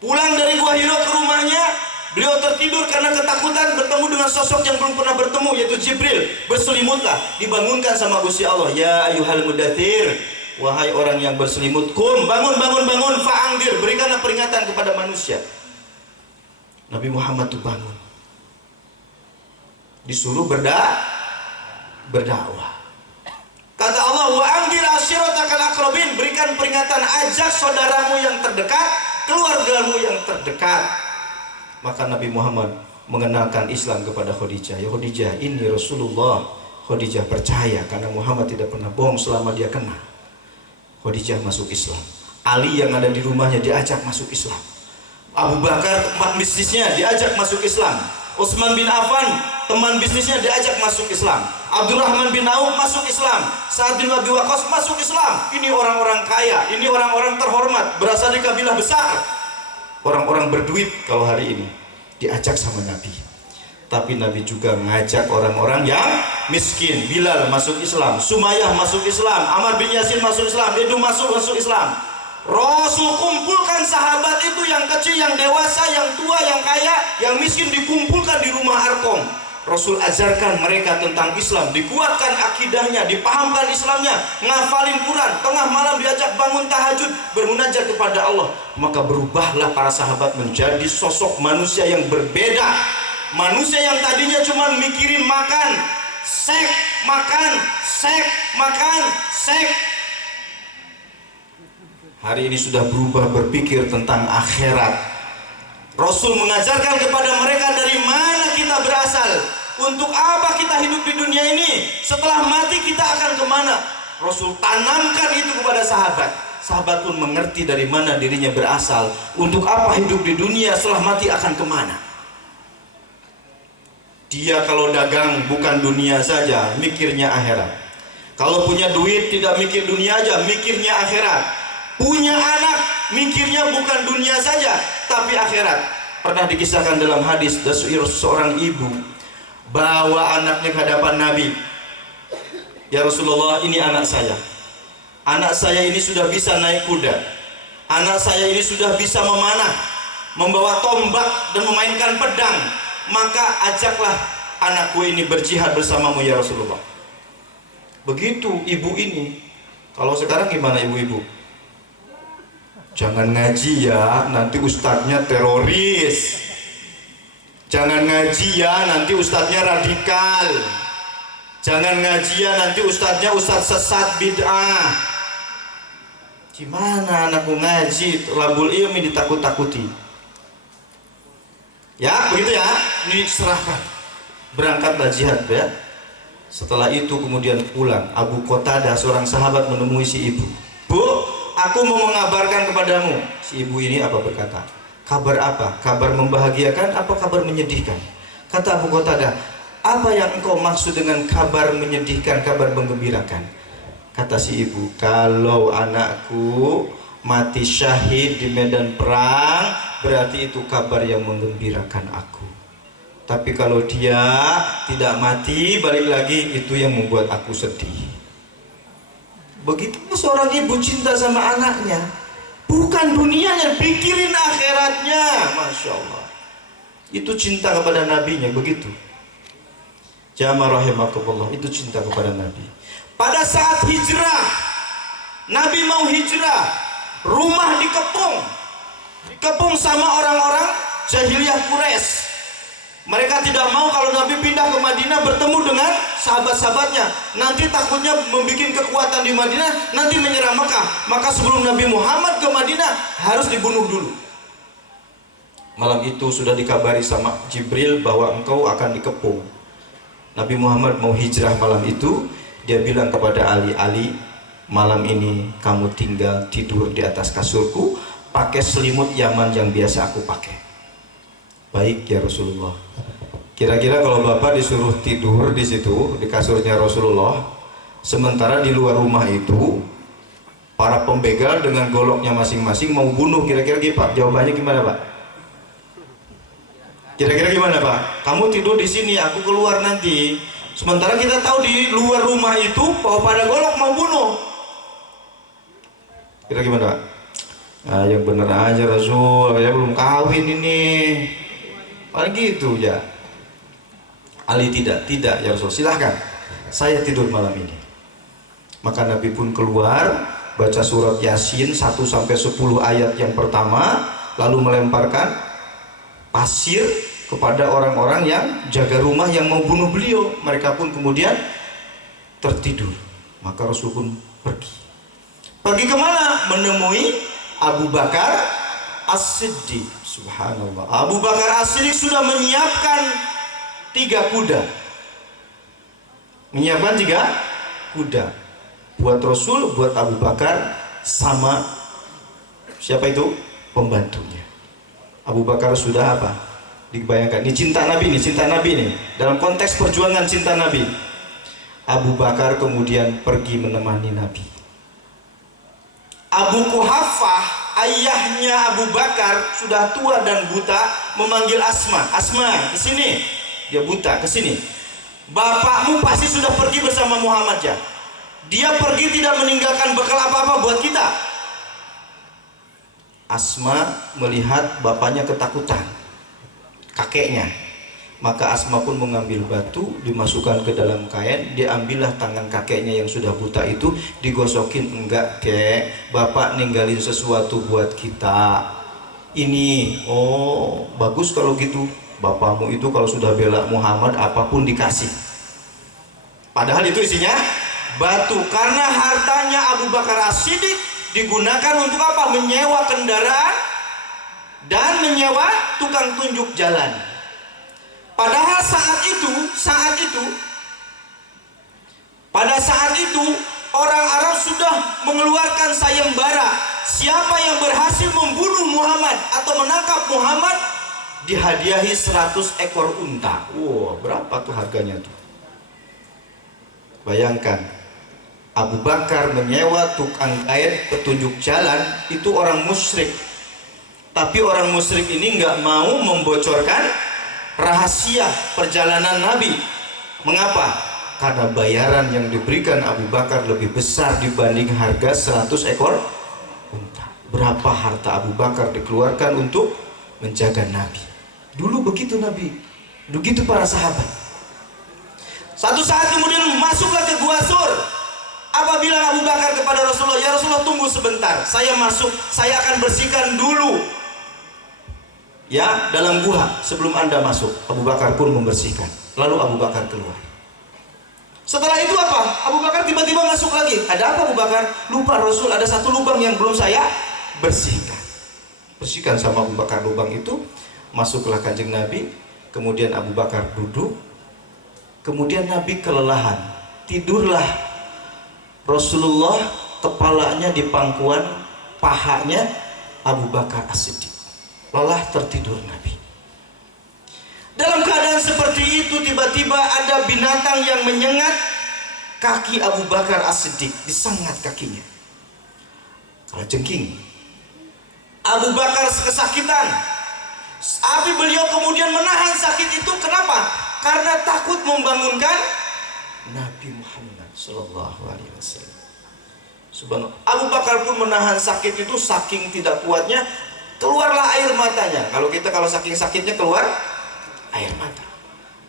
Pulang dari Gua Hiro ke rumahnya, beliau tertidur karena ketakutan bertemu dengan sosok yang belum pernah bertemu, yaitu Jibril. Berselimutlah, dibangunkan sama Gusti Allah. Ya ayyuhal mudaththir, wahai orang yang berselimut, kum, bangun, bangun, bangun, fa'angdir, berikanlah peringatan kepada manusia. Nabi Muhammad itu bangun, disuruh berdakwah. Kata Allah, wa anzir ashiratakal aqrabin, berikan peringatan, ajak saudaramu yang terdekat, keluargamu yang terdekat. Maka Nabi Muhammad mengenalkan Islam kepada Khadijah. Ya Khadijah, ini Rasulullah. Khadijah percaya karena Muhammad tidak pernah bohong selama dia kenal. Khadijah masuk Islam. Ali yang ada di rumahnya diajak masuk Islam. Abu Bakar tempat bisnisnya diajak masuk Islam. Utsman bin Affan teman bisnisnya diajak masuk Islam. Abdurrahman bin Auf masuk Islam. Sa'ad bin Abi Waqqas masuk Islam. Ini orang-orang kaya, ini orang-orang terhormat, berasal dari kabilah besar. Orang-orang berduit kalau hari ini diajak sama Nabi. Tapi Nabi juga ngajak orang-orang yang miskin. Bilal masuk Islam, Sumayyah masuk Islam, Ammar bin Yasir masuk Islam, Edu masuk Islam. Rasul kumpulkan sahabat itu, yang kecil, yang dewasa, yang tua, yang kaya, yang miskin, dikumpulkan di rumah Arqam. Rasul ajarkan mereka tentang Islam, dikuatkan akidahnya, dipahamkan Islamnya, ngafalin Quran, tengah malam diajak bangun tahajud, bermunajat kepada Allah. Maka berubahlah para sahabat menjadi sosok manusia yang berbeda. Manusia yang tadinya cuma mikirin makan, seks, makan, seks, makan, seks, hari ini sudah berubah berpikir tentang akhirat. Rasul mengajarkan kepada mereka dari mana kita berasal, untuk apa kita hidup di dunia ini, setelah mati kita akan kemana. Rasul tanamkan itu kepada sahabat. Sahabat pun mengerti dari mana dirinya berasal, untuk apa hidup di dunia, setelah mati akan kemana. Dia kalau dagang bukan dunia saja, mikirnya akhirat. Kalau punya duit tidak mikir dunia aja, mikirnya akhirat. Punya anak, mikirnya bukan dunia saja, tapi akhirat. Pernah dikisahkan dalam hadis, seorang ibu bawa anaknya ke hadapan Nabi. Ya Rasulullah, ini anak saya. Anak saya ini sudah bisa naik kuda. anak saya ini sudah bisa memanah, membawa tombak dan memainkan pedang, maka ajaklah anakku ini berjihad bersamamu ya Rasulullah. Begitu ibu ini. Kalau sekarang gimana ibu-ibu? Jangan ngaji ya, nanti ustadznya teroris. Jangan ngaji ya, nanti ustadznya radikal. Jangan ngaji ya, nanti ustadznya ustadz sesat bid'ah. Gimana anakku ngaji, labul ilmi ditakut-takuti. Ya, begitu ya, ini diserahkan. Berangkatlah jihad ya. Setelah itu kemudian pulang, Abu Qatadah seorang sahabat menemui si ibu. Bu, aku mau mengabarkan kepadamu. Si ibu ini apa berkata? Kabar apa? Kabar membahagiakan apa kabar menyedihkan? Kata Abu Qatadah, apa yang engkau maksud dengan kabar menyedihkan, kabar menggembirakan? Kata si ibu, kalau anakku mati syahid di medan perang, berarti itu kabar yang menggembirakan aku. Tapi kalau dia tidak mati, balik lagi, itu yang membuat aku sedih. Begitu seorang ibu cinta sama anaknya, bukan dunianya, pikirin akhiratnya. Masya Allah, itu cinta kepada nabinya. Begitu jamaah rahimakumullah, itu cinta kepada nabi. Pada saat hijrah, nabi mau hijrah, rumah dikepung sama orang-orang jahiliyah Quraisy. Mereka tidak mau kalau Nabi pindah ke Madinah bertemu dengan sahabat-sahabatnya. Nanti takutnya membuat kekuatan di Madinah, nanti menyerang Mekah. Maka sebelum Nabi Muhammad ke Madinah harus dibunuh dulu. Malam itu sudah dikabari sama Jibril bahwa engkau akan dikepung. Nabi Muhammad mau hijrah malam itu. Dia bilang kepada Ali, Ali, malam ini kamu tinggal tidur di atas kasurku, pakai selimut Yaman yang biasa aku pakai. Baik ya Rasulullah. Kira-kira kalau Bapak disuruh tidur di situ, di kasurnya Rasulullah, sementara di luar rumah itu para pembegal dengan goloknya masing-masing mau bunuh, kira-kira Pak, jawabannya gimana Pak? Kira-kira gimana Pak? Kamu tidur di sini, aku keluar nanti. Sementara kita tahu di luar rumah itu bahwa pada golok mau bunuh. Kira gimana Pak? Nah, yang bener aja Rasul, saya belum kawin ini. Paling gitu ya. Ali tidak ya Rasul, silahkan saya tidur malam ini. Maka Nabi pun keluar, baca surat Yasin 1-10 ayat yang pertama, lalu melemparkan pasir kepada orang-orang yang jaga rumah yang mau bunuh beliau. Mereka pun kemudian tertidur. Maka Rasul pun pergi. Pergi kemana? Menemui Abu Bakar As-Siddiq. Subhanallah, Abu Bakar As-Siddiq sudah menyiapkan 3 kuda. Menyiapkan 3 kuda buat Rasul, buat Abu Bakar, sama siapa itu? Pembantunya. Abu Bakar sudah apa? Dibayangkan, ini cinta Nabi, ini cinta Nabi nih. Dalam konteks perjuangan cinta Nabi, Abu Bakar kemudian pergi menemani Nabi. Abu Quhafah, ayahnya Abu Bakar, sudah tua dan buta, memanggil Asma. Asma, ke sini. Dia buta, ke sini. Bapakmu pasti sudah pergi bersama Muhammad ya. Dia pergi tidak meninggalkan bekal apa-apa buat kita. Asma melihat bapaknya ketakutan, kakeknya. Maka Asma pun mengambil batu, dimasukkan ke dalam kain. Dia ambillah tangan kakeknya yang sudah buta itu, digosokin. Enggak kek, bapak ninggalin sesuatu buat kita. Ini, oh bagus kalau gitu. Bapakmu itu kalau sudah bela Muhammad apapun dikasih. Padahal itu isinya batu. Karena hartanya Abu Bakar As-Siddiq digunakan untuk apa? Menyewa kendaraan dan menyewa tukang tunjuk jalan. Padahal pada saat itu orang Arab sudah mengeluarkan sayembara, siapa yang berhasil membunuh Muhammad atau menangkap Muhammad dihadiahi 100 ekor unta. Wow, berapa tuh harganya tuh? Bayangkan, Abu Bakar menyewa tukang kain petunjuk jalan, itu orang musyrik. Tapi orang musyrik ini nggak mau membocorkan rahasia perjalanan Nabi. Mengapa? Karena bayaran yang diberikan Abu Bakar lebih besar dibanding harga 100 ekor unta. berapa harta Abu Bakar dikeluarkan untuk menjaga Nabi. Dulu begitu Nabi, begitu para sahabat. Satu saat kemudian masuklah ke Gua Sur. Apa bilang Abu Bakar kepada Rasulullah? Ya Rasulullah, tunggu sebentar, saya masuk, saya akan bersihkan dulu ya dalam gua sebelum Anda masuk. Abu Bakar pun membersihkan. Lalu Abu Bakar keluar. Setelah itu apa? Abu Bakar tiba-tiba masuk lagi. Ada apa Abu Bakar? Lupa Rasul, ada satu lubang yang belum saya bersihkan. Bersihkan sama Abu Bakar lubang itu. Masuklah Kanjeng Nabi. Kemudian Abu Bakar duduk. Kemudian Nabi kelelahan. Tidurlah Rasulullah, kepalanya di pangkuan pahanya Abu Bakar As-Siddiq. Lelah tertidur Nabi. Dalam keadaan seperti itu tiba-tiba ada binatang yang menyengat kaki Abu Bakar As-Siddiq, disengat kakinya. Kalajengking. Abu Bakar kesakitan. Tapi beliau kemudian menahan sakit itu. Kenapa? Karena takut membangunkan Nabi Muhammad Sallallahu Alaihi Wasallam. Subhanallah. Abu Bakar pun menahan sakit itu, saking tidak kuatnya keluarlah air matanya. Kalau saking sakitnya keluar air mata.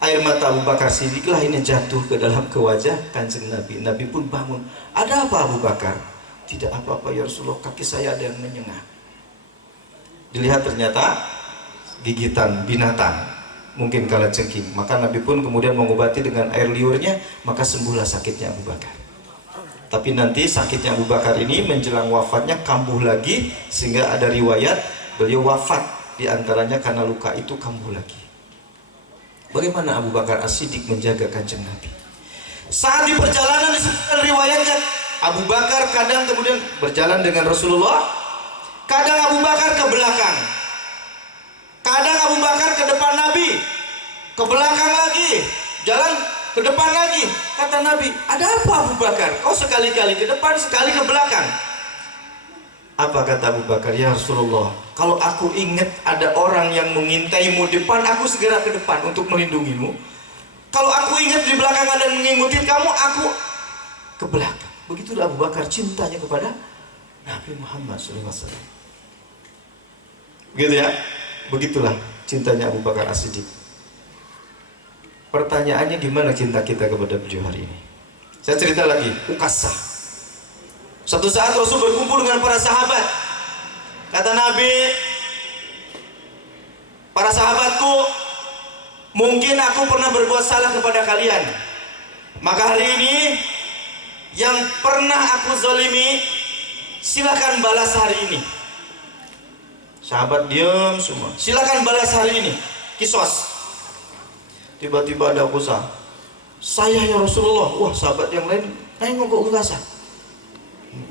Air mata Abu Bakar Siddiqlah ini jatuh ke wajah Kanjeng Nabi. Nabi pun bangun. Ada apa Abu Bakar? Tidak apa-apa ya Rasulullah, kaki saya ada yang menyengat. Dilihat ternyata gigitan binatang, mungkin kalajengking. Maka Nabi pun kemudian mengobati dengan air liurnya, maka sembuhlah sakitnya Abu Bakar. Tapi nanti sakitnya Abu Bakar ini menjelang wafatnya kambuh lagi, sehingga ada riwayat beliau wafat diantaranya karena luka itu kambuh lagi. Bagaimana Abu Bakar As-Siddiq menjaga Kanjeng Nabi? Saat di perjalanan disebutkan riwayatnya, Abu Bakar kadang kemudian berjalan dengan Rasulullah, kadang Abu Bakar ke belakang, kadang Abu Bakar ke depan Nabi, ke belakang lagi, jalan ke depan lagi. Kata Nabi, ada apa Abu Bakar? Kau sekali-kali ke depan, sekali ke belakang. Apa kata Abu Bakar? Ya Rasulullah, kalau aku ingat ada orang yang mengintaimu depan, aku segera ke depan untuk melindungimu. Kalau aku ingat di belakang ada yang mengikuti kamu, aku ke belakang. Begitulah Abu Bakar cintanya kepada Nabi Muhammad SAW. Begitu ya? Begitulah cintanya Abu Bakar As-Siddiq. Pertanyaannya, gimana cinta kita kepada beliau hari ini? Saya cerita lagi, Ukasah. Suatu saat Rasul berkumpul dengan para sahabat. Kata Nabi, para sahabatku, mungkin aku pernah berbuat salah kepada kalian. Maka hari ini yang pernah aku zalimi, silakan balas hari ini. Sahabat diam semua. Silakan balas hari ini. Kisos. Tiba-tiba ada Ukasah. Saya ya Rasulullah. Wah, sahabat yang lain nengok ke Ukasah.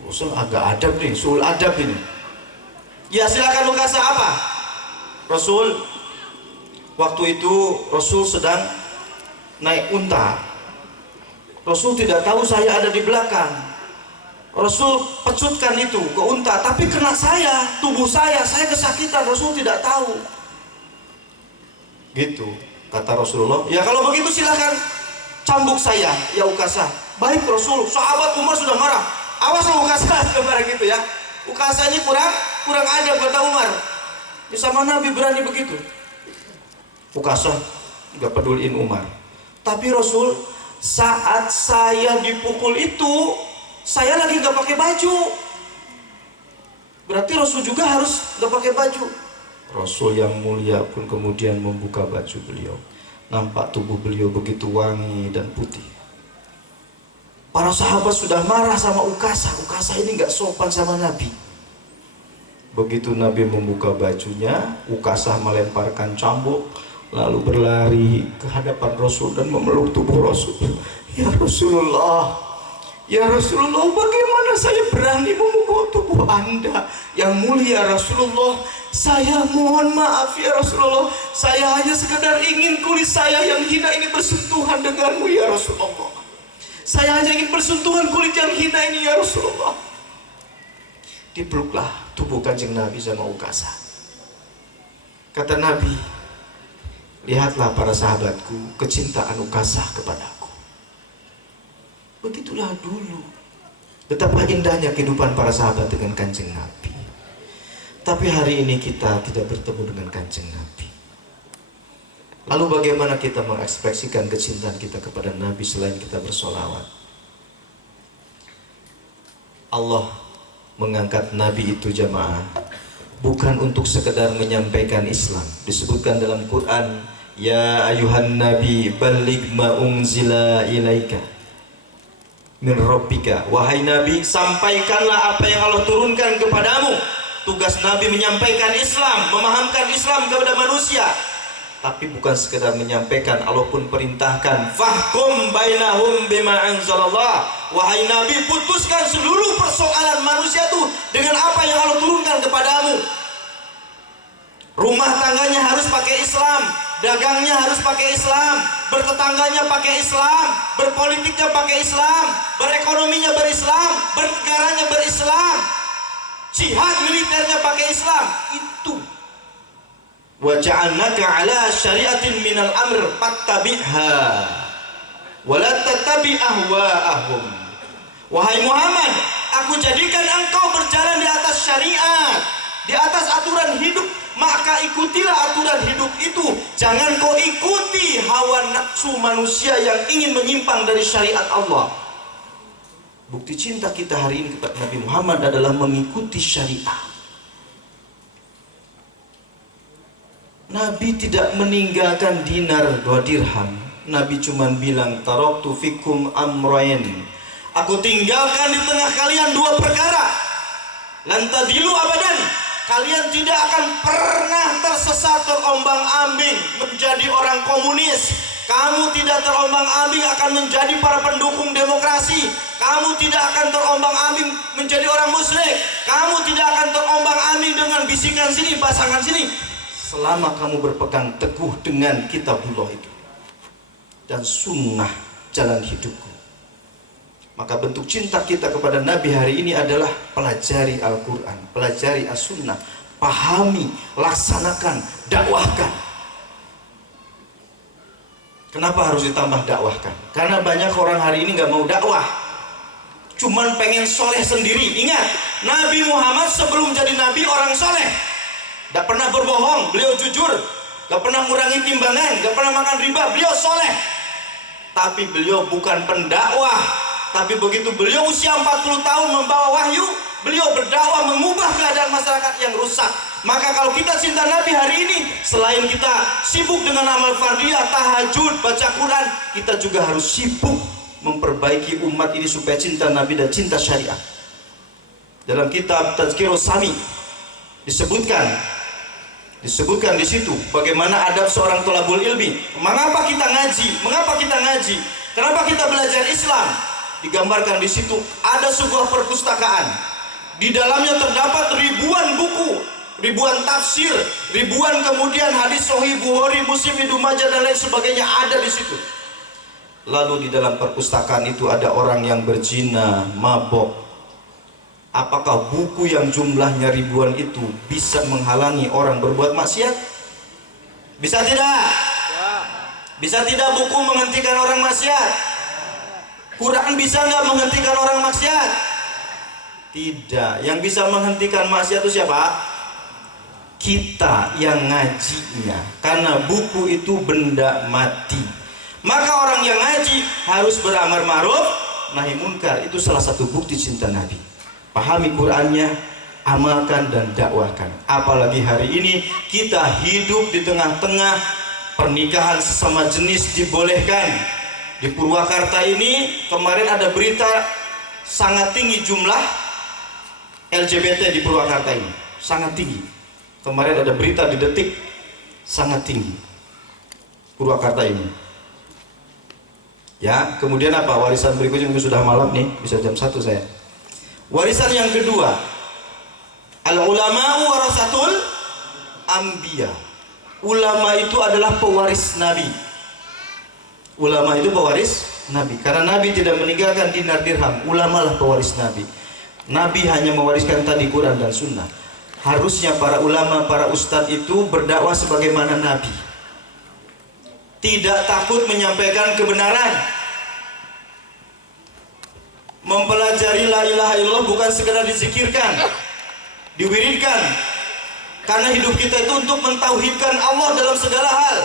Rasul agak adab nih, sul adab ini. Ya silakan Ukasah. Apa? Rasul, waktu itu Rasul sedang naik unta. Rasul tidak tahu saya ada di belakang. Rasul pecutkan itu ke unta, tapi kena saya, tubuh saya kesakitan. Rasul tidak tahu. Gitu kata Rasulullah. Ya kalau begitu silakan cambuk saya ya Ukasah. Baik Rasul. Sahabat Umar sudah marah. Awas lo Ukasah, kemarin gitu ya. Ukasah ini kurang adab kata Umar. Ya, sama Nabi berani begitu. Ukasah nggak peduliin Umar. Tapi Rasul, saat saya dipukul itu, saya lagi nggak pakai baju. Berarti Rasul juga harus nggak pakai baju. Rasul yang mulia pun kemudian membuka baju beliau. Nampak tubuh beliau begitu wangi dan putih. Para sahabat sudah marah sama Ukasah. Ukasah ini nggak sopan sama Nabi. Begitu Nabi membuka bajunya, Ukasah melemparkan cambuk, lalu berlari ke hadapan Rasul dan memeluk tubuh Rasul. Ya Rasulullah, ya Rasulullah, bagaimana saya berani memukul tubuh Anda yang mulia Rasulullah? Saya mohon maaf ya Rasulullah, saya hanya sekedar ingin kulit saya yang hina ini bersentuhan denganmu ya Rasulullah. Saya hanya ingin bersentuhan kulit yang hina ini ya Rasulullah. Dipeluklah tubuh Kanjeng Nabi sama Ukasah. Kata Nabi, lihatlah para sahabatku, kecintaan Ukasah kepadaku. Begitulah dulu betapa indahnya kehidupan para sahabat dengan Kanjeng Nabi. Tapi hari ini kita tidak bertemu dengan Kanjeng Nabi. Lalu bagaimana kita mengekspresikan kecintaan kita kepada Nabi selain kita bersolawat? Allah mengangkat Nabi itu jamaah bukan untuk sekedar menyampaikan Islam. Disebutkan dalam Quran, ya ayuhan nabi balligh ma unzila ilaika min rabbika. Wahai Nabi, sampaikanlah apa yang Allah turunkan kepadamu. Tugas Nabi menyampaikan Islam, memahamkan Islam kepada manusia. Tapi bukan sekedar menyampaikan, Allah pun perintahkan, fahkum bainahum bima anzalallah. Wahai Nabi, putuskan seluruh persoalan manusia itu dengan apa yang Allah turunkan kepadamu. Rumah tangganya harus pakai Islam, dagangnya harus pakai Islam, bertetangganya pakai Islam, berpolitiknya pakai Islam, berekonominya berislam, bernegaranya berislam, jihad militernya pakai Islam. Itu wa ja'alnaka ala syari'atin minal amr fattabi'ha wa la tattabi' ahwa'ahum. Wahai Muhammad, aku jadikan engkau berjalan di atas syariat, di atas aturan hidup, maka ikutilah aturan hidup itu. Jangan kau ikuti hawa nafsu manusia yang ingin menyimpang dari syariat Allah. Bukti cinta kita hari ini kepada Nabi Muhammad adalah mengikuti syariat. Nabi tidak meninggalkan dinar 2 dirham. Nabi cuma bilang, taraktu fikum amrayn. Aku tinggalkan di tengah kalian 2 perkara. Lan tadilu abadan. Kalian tidak akan pernah tersesat, terombang-ambing menjadi orang komunis. Kamu tidak terombang-ambing akan menjadi para pendukung demokrasi. Kamu tidak akan terombang-ambing menjadi orang musyrik. Kamu tidak akan terombang-ambing dengan bisikan sini, pasangan sini. Selama kamu berpegang teguh dengan kitabullah itu dan sunnah jalan hidupku. Maka bentuk cinta kita kepada Nabi hari ini adalah pelajari Al-Quran, pelajari As-Sunnah, pahami, laksanakan, dakwahkan. Kenapa harus ditambah dakwahkan? Karena banyak orang hari ini gak mau dakwah, cuman pengen soleh sendiri. Ingat, Nabi Muhammad sebelum jadi Nabi orang soleh, gak pernah berbohong, beliau jujur, gak pernah mengurangi timbangan, gak pernah makan riba, beliau soleh. Tapi beliau bukan pendakwah. Tapi begitu beliau usia 40 tahun membawa wahyu, beliau berdakwah mengubah keadaan masyarakat yang rusak. Maka kalau kita cinta Nabi hari ini, selain kita sibuk dengan amal fardiyah, tahajud, baca Quran, kita juga harus sibuk memperbaiki umat ini supaya cinta Nabi dan cinta syariat. Dalam kitab Tazkirus Sami disebutkan di situ bagaimana adab seorang thalabul ilmi. Mengapa kita ngaji? Mengapa kita ngaji? Kenapa kita belajar Islam? Digambarkan di situ ada sebuah perpustakaan. Di dalamnya terdapat ribuan buku, ribuan tafsir, ribuan kemudian hadis sahih Bukhari, Muslim, Ibnu Majah dan lain sebagainya ada di situ. Lalu di dalam perpustakaan itu ada orang yang berzina, mabok. Apakah buku yang jumlahnya ribuan itu bisa menghalangi orang berbuat maksiat? Bisa tidak? Bisa tidak buku menghentikan orang maksiat? Quran bisa nggak menghentikan orang maksiat? Tidak. Yang bisa menghentikan maksiat itu siapa? Kita yang ngajinya. Karena buku itu benda mati. Maka orang yang ngaji harus beramar ma'ruf nahi munkar. Itu salah satu bukti cinta Nabi. Pahami Qurannya, amalkan dan dakwahkan. Apalagi hari ini kita hidup di tengah-tengah pernikahan sesama jenis dibolehkan. Di Purwakarta ini kemarin ada berita sangat tinggi jumlah LGBT di Purwakarta ini, sangat tinggi. Kemarin ada berita di Detik, sangat tinggi Purwakarta ini. Ya, kemudian apa? Warisan berikutnya sudah malam nih, bisa jam 1 saya. Warisan yang kedua, al-ulama'u warasatul anbiya. Ulama itu adalah pewaris Nabi. Ulama itu pewaris Nabi. Karena Nabi tidak meninggalkan dinar dirham, ulama lah pewaris Nabi. Nabi hanya mewariskan tadi Quran dan Sunnah. Harusnya para ulama, para ustadz itu berdakwah sebagaimana Nabi. Tidak takut menyampaikan kebenaran. Mempelajari la ilaha illallah bukan sekedar dizikirkan, diwiridkan, Karena hidup kita itu untuk mentauhidkan Allah dalam segala hal.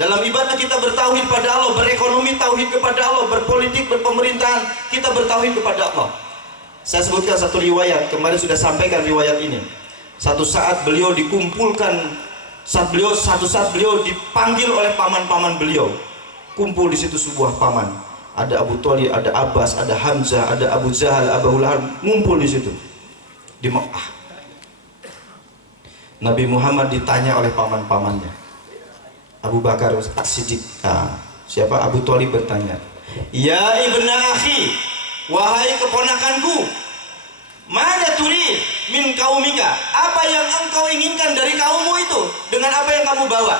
Dalam ibadah kita bertauhid pada Allah, berekonomi tauhid kepada Allah, berpolitik, berpemerintahan kita bertauhid kepada Allah. Saya sebutkan satu riwayat, kemarin sudah sampaikan riwayat ini. Satu saat beliau dikumpulkan, satu saat beliau dipanggil oleh paman-paman beliau. Kumpul di situ sebuah paman. Ada Abu Thalib, ada Abbas, ada Hamzah, ada Abu Jahal, Abu Lahab, ngumpul di situ di Mekah. Nabi Muhammad ditanya oleh paman-pamannya. Abu Bakar As-Siddiq, siapa? Abu Thalib bertanya, "Ya ibna akhi, wahai keponakanku, mana turid min kaumika? Apa yang engkau inginkan dari kaummu itu dengan apa yang kamu bawa?"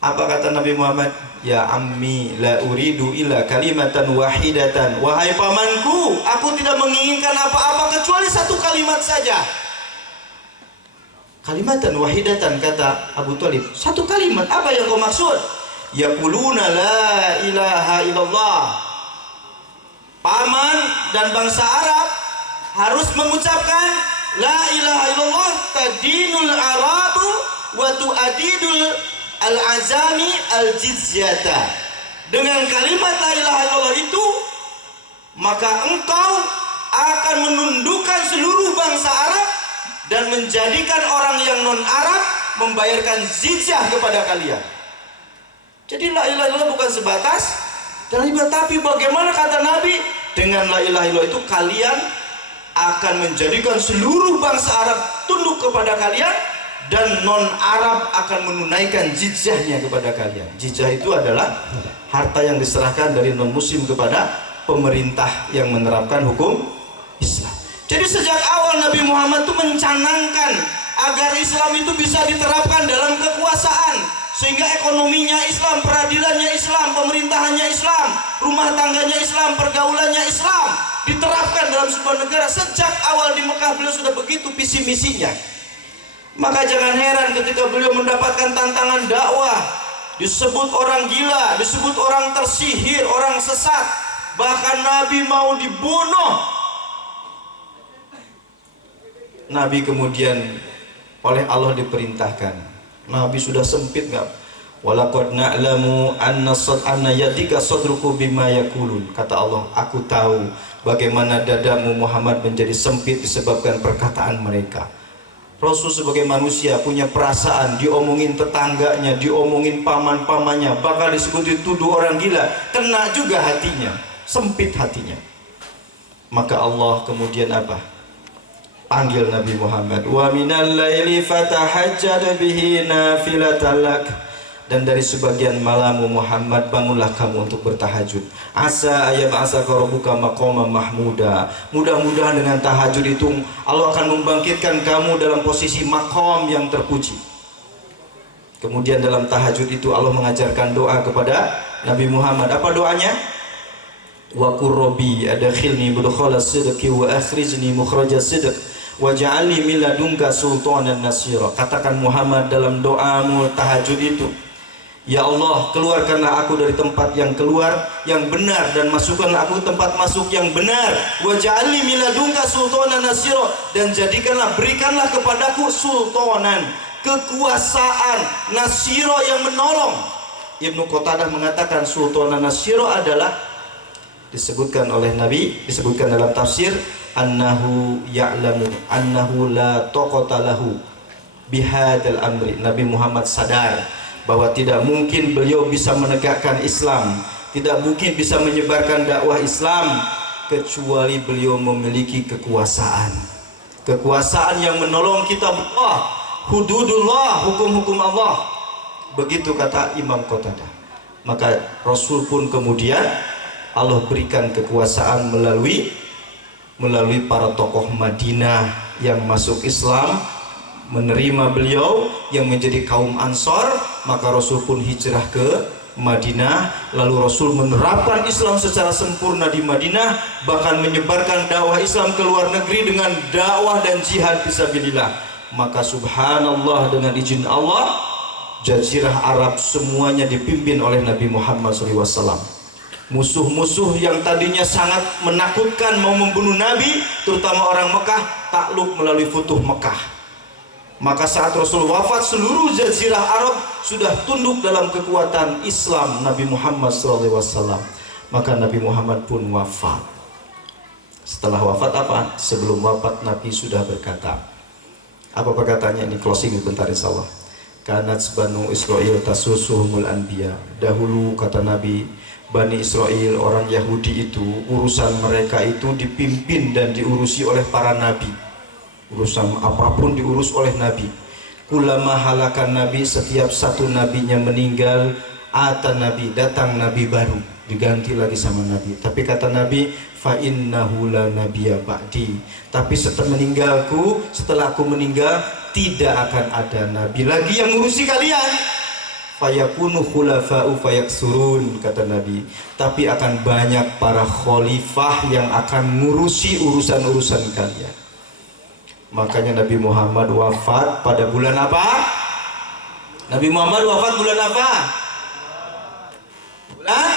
Apa kata Nabi Muhammad? "Ya ammi, la uridu illa kalimatan wahidatan." Wahai pamanku, aku tidak menginginkan apa-apa kecuali satu kalimat saja. Kalimatan wahidatan, kata Abu Thalib. Satu kalimat, apa yang kau maksud? Yaquluna la ilaha illallah. Paman dan bangsa Arab harus mengucapkan la ilaha illallah, tadinul arabu wa tuadidul al-azami al-jizyata. Dengan kalimat la ilaha illallah itu, maka engkau akan menundukkan seluruh bangsa Arab dan menjadikan orang yang non-Arab membayarkan zizyah kepada kalian. Jadi la ilaha illallah bukan sebatas dan tapi bagaimana kata Nabi, dengan la ilaha illallah itu kalian akan menjadikan seluruh bangsa Arab tunduk kepada kalian dan non-Arab akan menunaikan jizyahnya kepada kalian. Jizyah itu adalah harta yang diserahkan dari non-muslim kepada pemerintah yang menerapkan hukum Islam. Jadi sejak awal Nabi Muhammad itu mencanangkan agar Islam itu bisa diterapkan dalam kekuasaan, sehingga ekonominya Islam, peradilannya Islam, pemerintahannya Islam, rumah tangganya Islam, pergaulannya Islam diterapkan dalam sebuah negara. Sejak awal di Mekah beliau sudah begitu visi misinya. Maka jangan heran ketika beliau mendapatkan tantangan dakwah, disebut orang gila, disebut orang tersihir, orang sesat, bahkan Nabi mau dibunuh. Nabi kemudian oleh Allah diperintahkan. Nabi sudah sempit nggak? Walaqad na'lamu anna yadika sadruku bima yaqulun. Kata Allah, aku tahu bagaimana dadamu Muhammad menjadi sempit disebabkan perkataan mereka. Rasul sebagai manusia punya perasaan, diomongin tetangganya, diomongin paman-pamannya, bakal disebut dituduh orang gila, kena juga hatinya, sempit hatinya. Maka Allah kemudian apa? Panggil Nabi Muhammad, wa minal laili fatahajjad bihi nafilatan lak. Dan dari sebagian malammu Muhammad, bangunlah kamu untuk bertahajud. Asa ayab'asaka rabbuka maqaman mahmuda. Mudah-mudahan dengan tahajud itu Allah akan membangkitkan kamu dalam posisi maqam yang terpuji. Kemudian dalam tahajud itu Allah mengajarkan doa kepada Nabi Muhammad. Apa doanya? Wa qur rabbi adkhilni mudkhala sidqi wa akhrijni mukhraja sidq waj'alni min ladunka sultanan nasira. Katakan Muhammad dalam doamu tahajud itu, ya Allah, keluarkanlah aku dari tempat yang keluar yang benar dan masukkanlah aku ke tempat masuk yang benar. Waj'alni min ladunka sultanan nasira, dan jadikanlah, berikanlah kepadaku sultanan, kekuasaan, nasira yang menolong. Ibnu Qatadah mengatakan sultanan nasira adalah, disebutkan oleh Nabi, disebutkan dalam tafsir, annahu ya'lamu annahu la taqata lahu bihadzal amri. Nabi Muhammad sadar bahwa tidak mungkin beliau bisa menegakkan Islam, tidak mungkin bisa menyebarkan dakwah Islam kecuali beliau memiliki kekuasaan. Kekuasaan yang menolong kitab Allah, hududullah, hukum-hukum Allah. Begitu kata Imam Qatadah. Maka Rasul pun kemudian Allah berikan kekuasaan melalui para tokoh Madinah yang masuk Islam, menerima beliau yang menjadi kaum Ansor. Maka Rasul pun hijrah ke Madinah, lalu Rasul menerapkan Islam secara sempurna di Madinah, bahkan menyebarkan dakwah Islam ke luar negeri dengan dakwah dan jihad fisabilillah. Maka subhanallah, dengan izin Allah, Jazirah Arab semuanya dipimpin oleh Nabi Muhammad SAW. Musuh-musuh yang tadinya sangat menakutkan mau membunuh Nabi, terutama orang Mekah, takluk melalui Futuh Mekah. Maka saat Rasul wafat, seluruh jazirah Arab sudah tunduk dalam kekuatan Islam Nabi Muhammad SAW. Maka Nabi Muhammad pun wafat. Setelah wafat apa? Sebelum wafat Nabi sudah berkata. Apa perkataannya? Ini closing bentar insyaallah. Kanat Banu Israil tasusuhumul anbiya. Dahulu kata Nabi, Bani Israel, orang Yahudi itu, urusan mereka itu dipimpin dan diurusi oleh para nabi. Urusan apapun diurus oleh nabi. Kulama halakan nabi, setiap satu nabinya meninggal, ata nabi, datang nabi baru, diganti lagi sama nabi. Tapi kata nabi, fa innahu la nabiyya ba'di. Tapi setelah meninggalku, setelah aku meninggal, tidak akan ada nabi lagi yang ngurusi kalian. Fayakunu khulafa'u fayaksurun, kata nabi. Tapi akan banyak para khalifah yang akan ngurusi urusan-urusan kalian. Makanya Nabi Muhammad wafat pada bulan apa? Nabi Muhammad wafat bulan apa? Bulan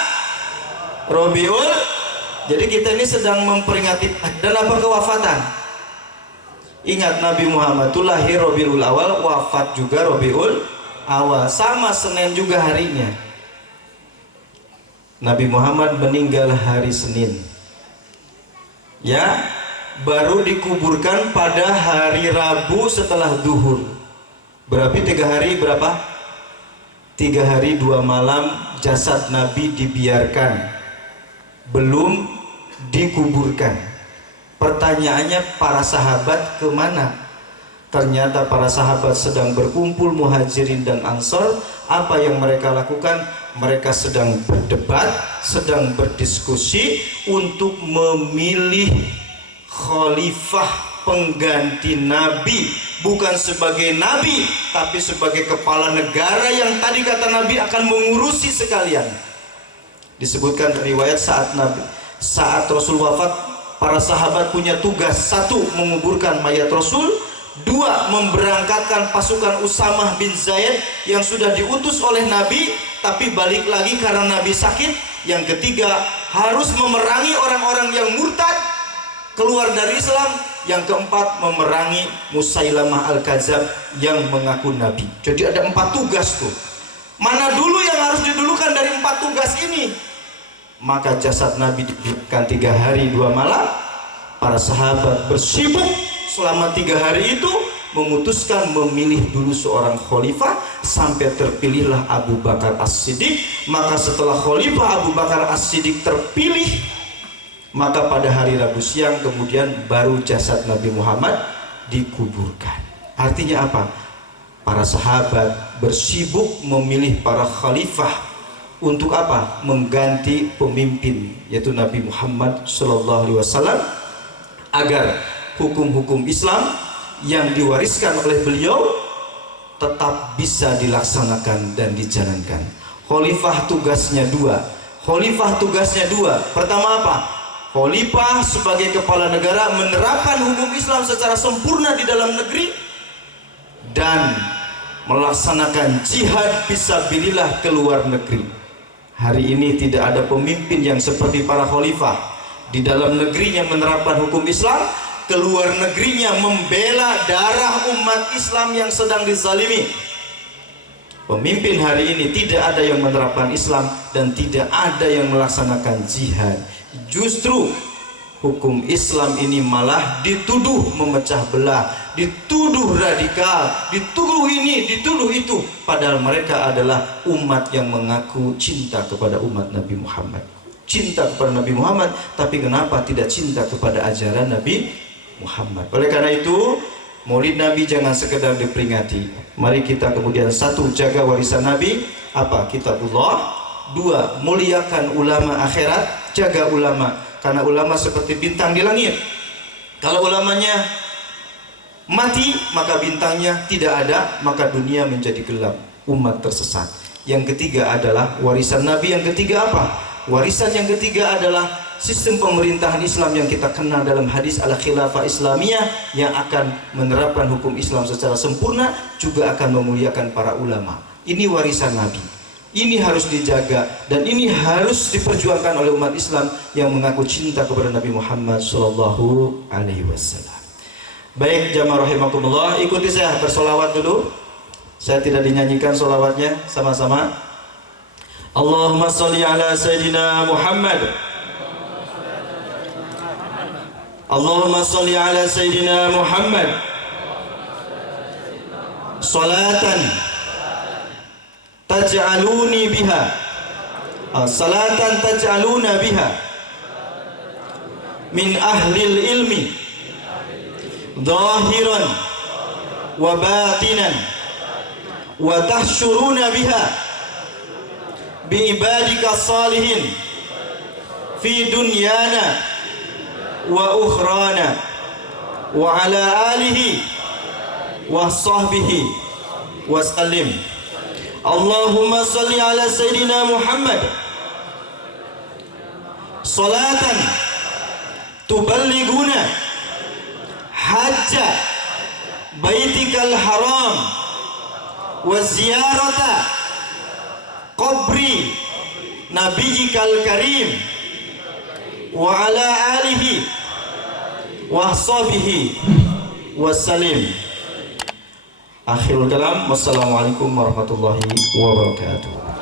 Rabiul. Jadi kita ini sedang memperingati dan apa kewafatan. Ingat Nabi Muhammad itu lahir Rabiul Awal, wafat juga Rabiul Awal, sama Senin juga harinya. Nabi Muhammad meninggal hari Senin. Ya, baru dikuburkan pada hari Rabu setelah duhur. Berarti 3 hari berapa? 3 hari 2 malam jasad Nabi dibiarkan, belum dikuburkan. Pertanyaannya, para sahabat kemana? Ternyata para sahabat sedang berkumpul, Muhajirin dan Ansor. Apa yang mereka lakukan? Mereka sedang berdebat, sedang berdiskusi untuk memilih khalifah pengganti Nabi, bukan sebagai Nabi tapi sebagai kepala negara yang tadi kata Nabi akan mengurusi sekalian. Disebutkan riwayat saat Rasul wafat, para sahabat punya tugas: 1, menguburkan mayat Rasul; 2, memberangkatkan pasukan Usamah bin Zaid yang sudah diutus oleh Nabi tapi balik lagi karena Nabi sakit; yang ketiga, harus memerangi orang-orang yang murtad keluar dari Islam; yang keempat, memerangi Musailamah Al-Kadzab yang mengaku Nabi. Jadi ada 4 tugas tuh. Mana dulu yang harus didulukan dari 4 tugas ini? Maka jasad Nabi dibiarkan 3 hari 2 malam. Para sahabat bersibuk selama 3 hari itu, memutuskan memilih dulu seorang khalifah, sampai terpilihlah Abu Bakar As-Siddiq. Maka setelah khalifah Abu Bakar As-Siddiq terpilih, maka pada hari Rabu siang kemudian baru jasad Nabi Muhammad dikuburkan. Artinya apa? Para sahabat bersibuk memilih para khalifah untuk apa? Mengganti pemimpin, yaitu Nabi Muhammad SAW, agar hukum-hukum Islam yang diwariskan oleh beliau tetap bisa dilaksanakan dan dijalankan. Khalifah tugasnya 2. Pertama apa? Khalifah sebagai kepala negara menerapkan hukum Islam secara sempurna di dalam negeri dan melaksanakan jihad fisabilillah ke luar negeri. Hari ini tidak ada pemimpin yang seperti para khalifah. Di dalam negerinya menerapkan hukum Islam, ke luar negerinya membela darah umat Islam yang sedang dizalimi. Pemimpin hari ini tidak ada yang menerapkan Islam dan tidak ada yang melaksanakan jihad. Justru hukum Islam ini malah dituduh memecah belah, dituduh radikal, dituduh ini, dituduh itu. Padahal mereka adalah umat yang mengaku cinta kepada umat Nabi Muhammad, cinta kepada Nabi Muhammad, tapi kenapa tidak cinta kepada ajaran Nabi Muhammad? Oleh karena itu, Maulid Nabi jangan sekedar diperingati. Mari kita kemudian 1, jaga warisan Nabi. Apa? Kitabullah. 2, muliakan ulama akhirat. Jaga ulama, karena ulama seperti bintang di langit. Kalau ulamanya mati, maka bintangnya tidak ada, maka dunia menjadi gelap, umat tersesat. Yang ketiga adalah warisan Nabi. Yang ketiga apa? Warisan yang ketiga adalah sistem pemerintahan Islam yang kita kenal dalam hadis al-khilafah Islamiyah, yang akan menerapkan hukum Islam secara sempurna, juga akan memuliakan para ulama. Ini warisan Nabi. Ini harus dijaga dan ini harus diperjuangkan oleh umat Islam yang mengaku cinta kepada Nabi Muhammad SAW. Baik jamaah rahimakumullah, ikuti saya bersolawat dulu. Saya tidak dinyanyikan solawatnya, sama-sama. Allahumma sholli ala Sayyidina Muhammad. Allahumma sholli ala Sayyidina Muhammad. Salatan taj'aluni biha, salatan taj'aluna biha min ahlil ilmi zahiran wa batinan wa tahsyuruna biha bi ibadika salihin fi dunyana wa ukhrana wa ala alihi wa sahbihi wa sallim. Allahumma salli ala Sayyidina Muhammad salatan tuballighuna hajja baitikal haram wa ziyarata qabri nabiyyikal karim wa ala alihi wa sahbihi wassalim. Akhirul kalam, wassalamualaikum warahmatullahi wabarakatuh.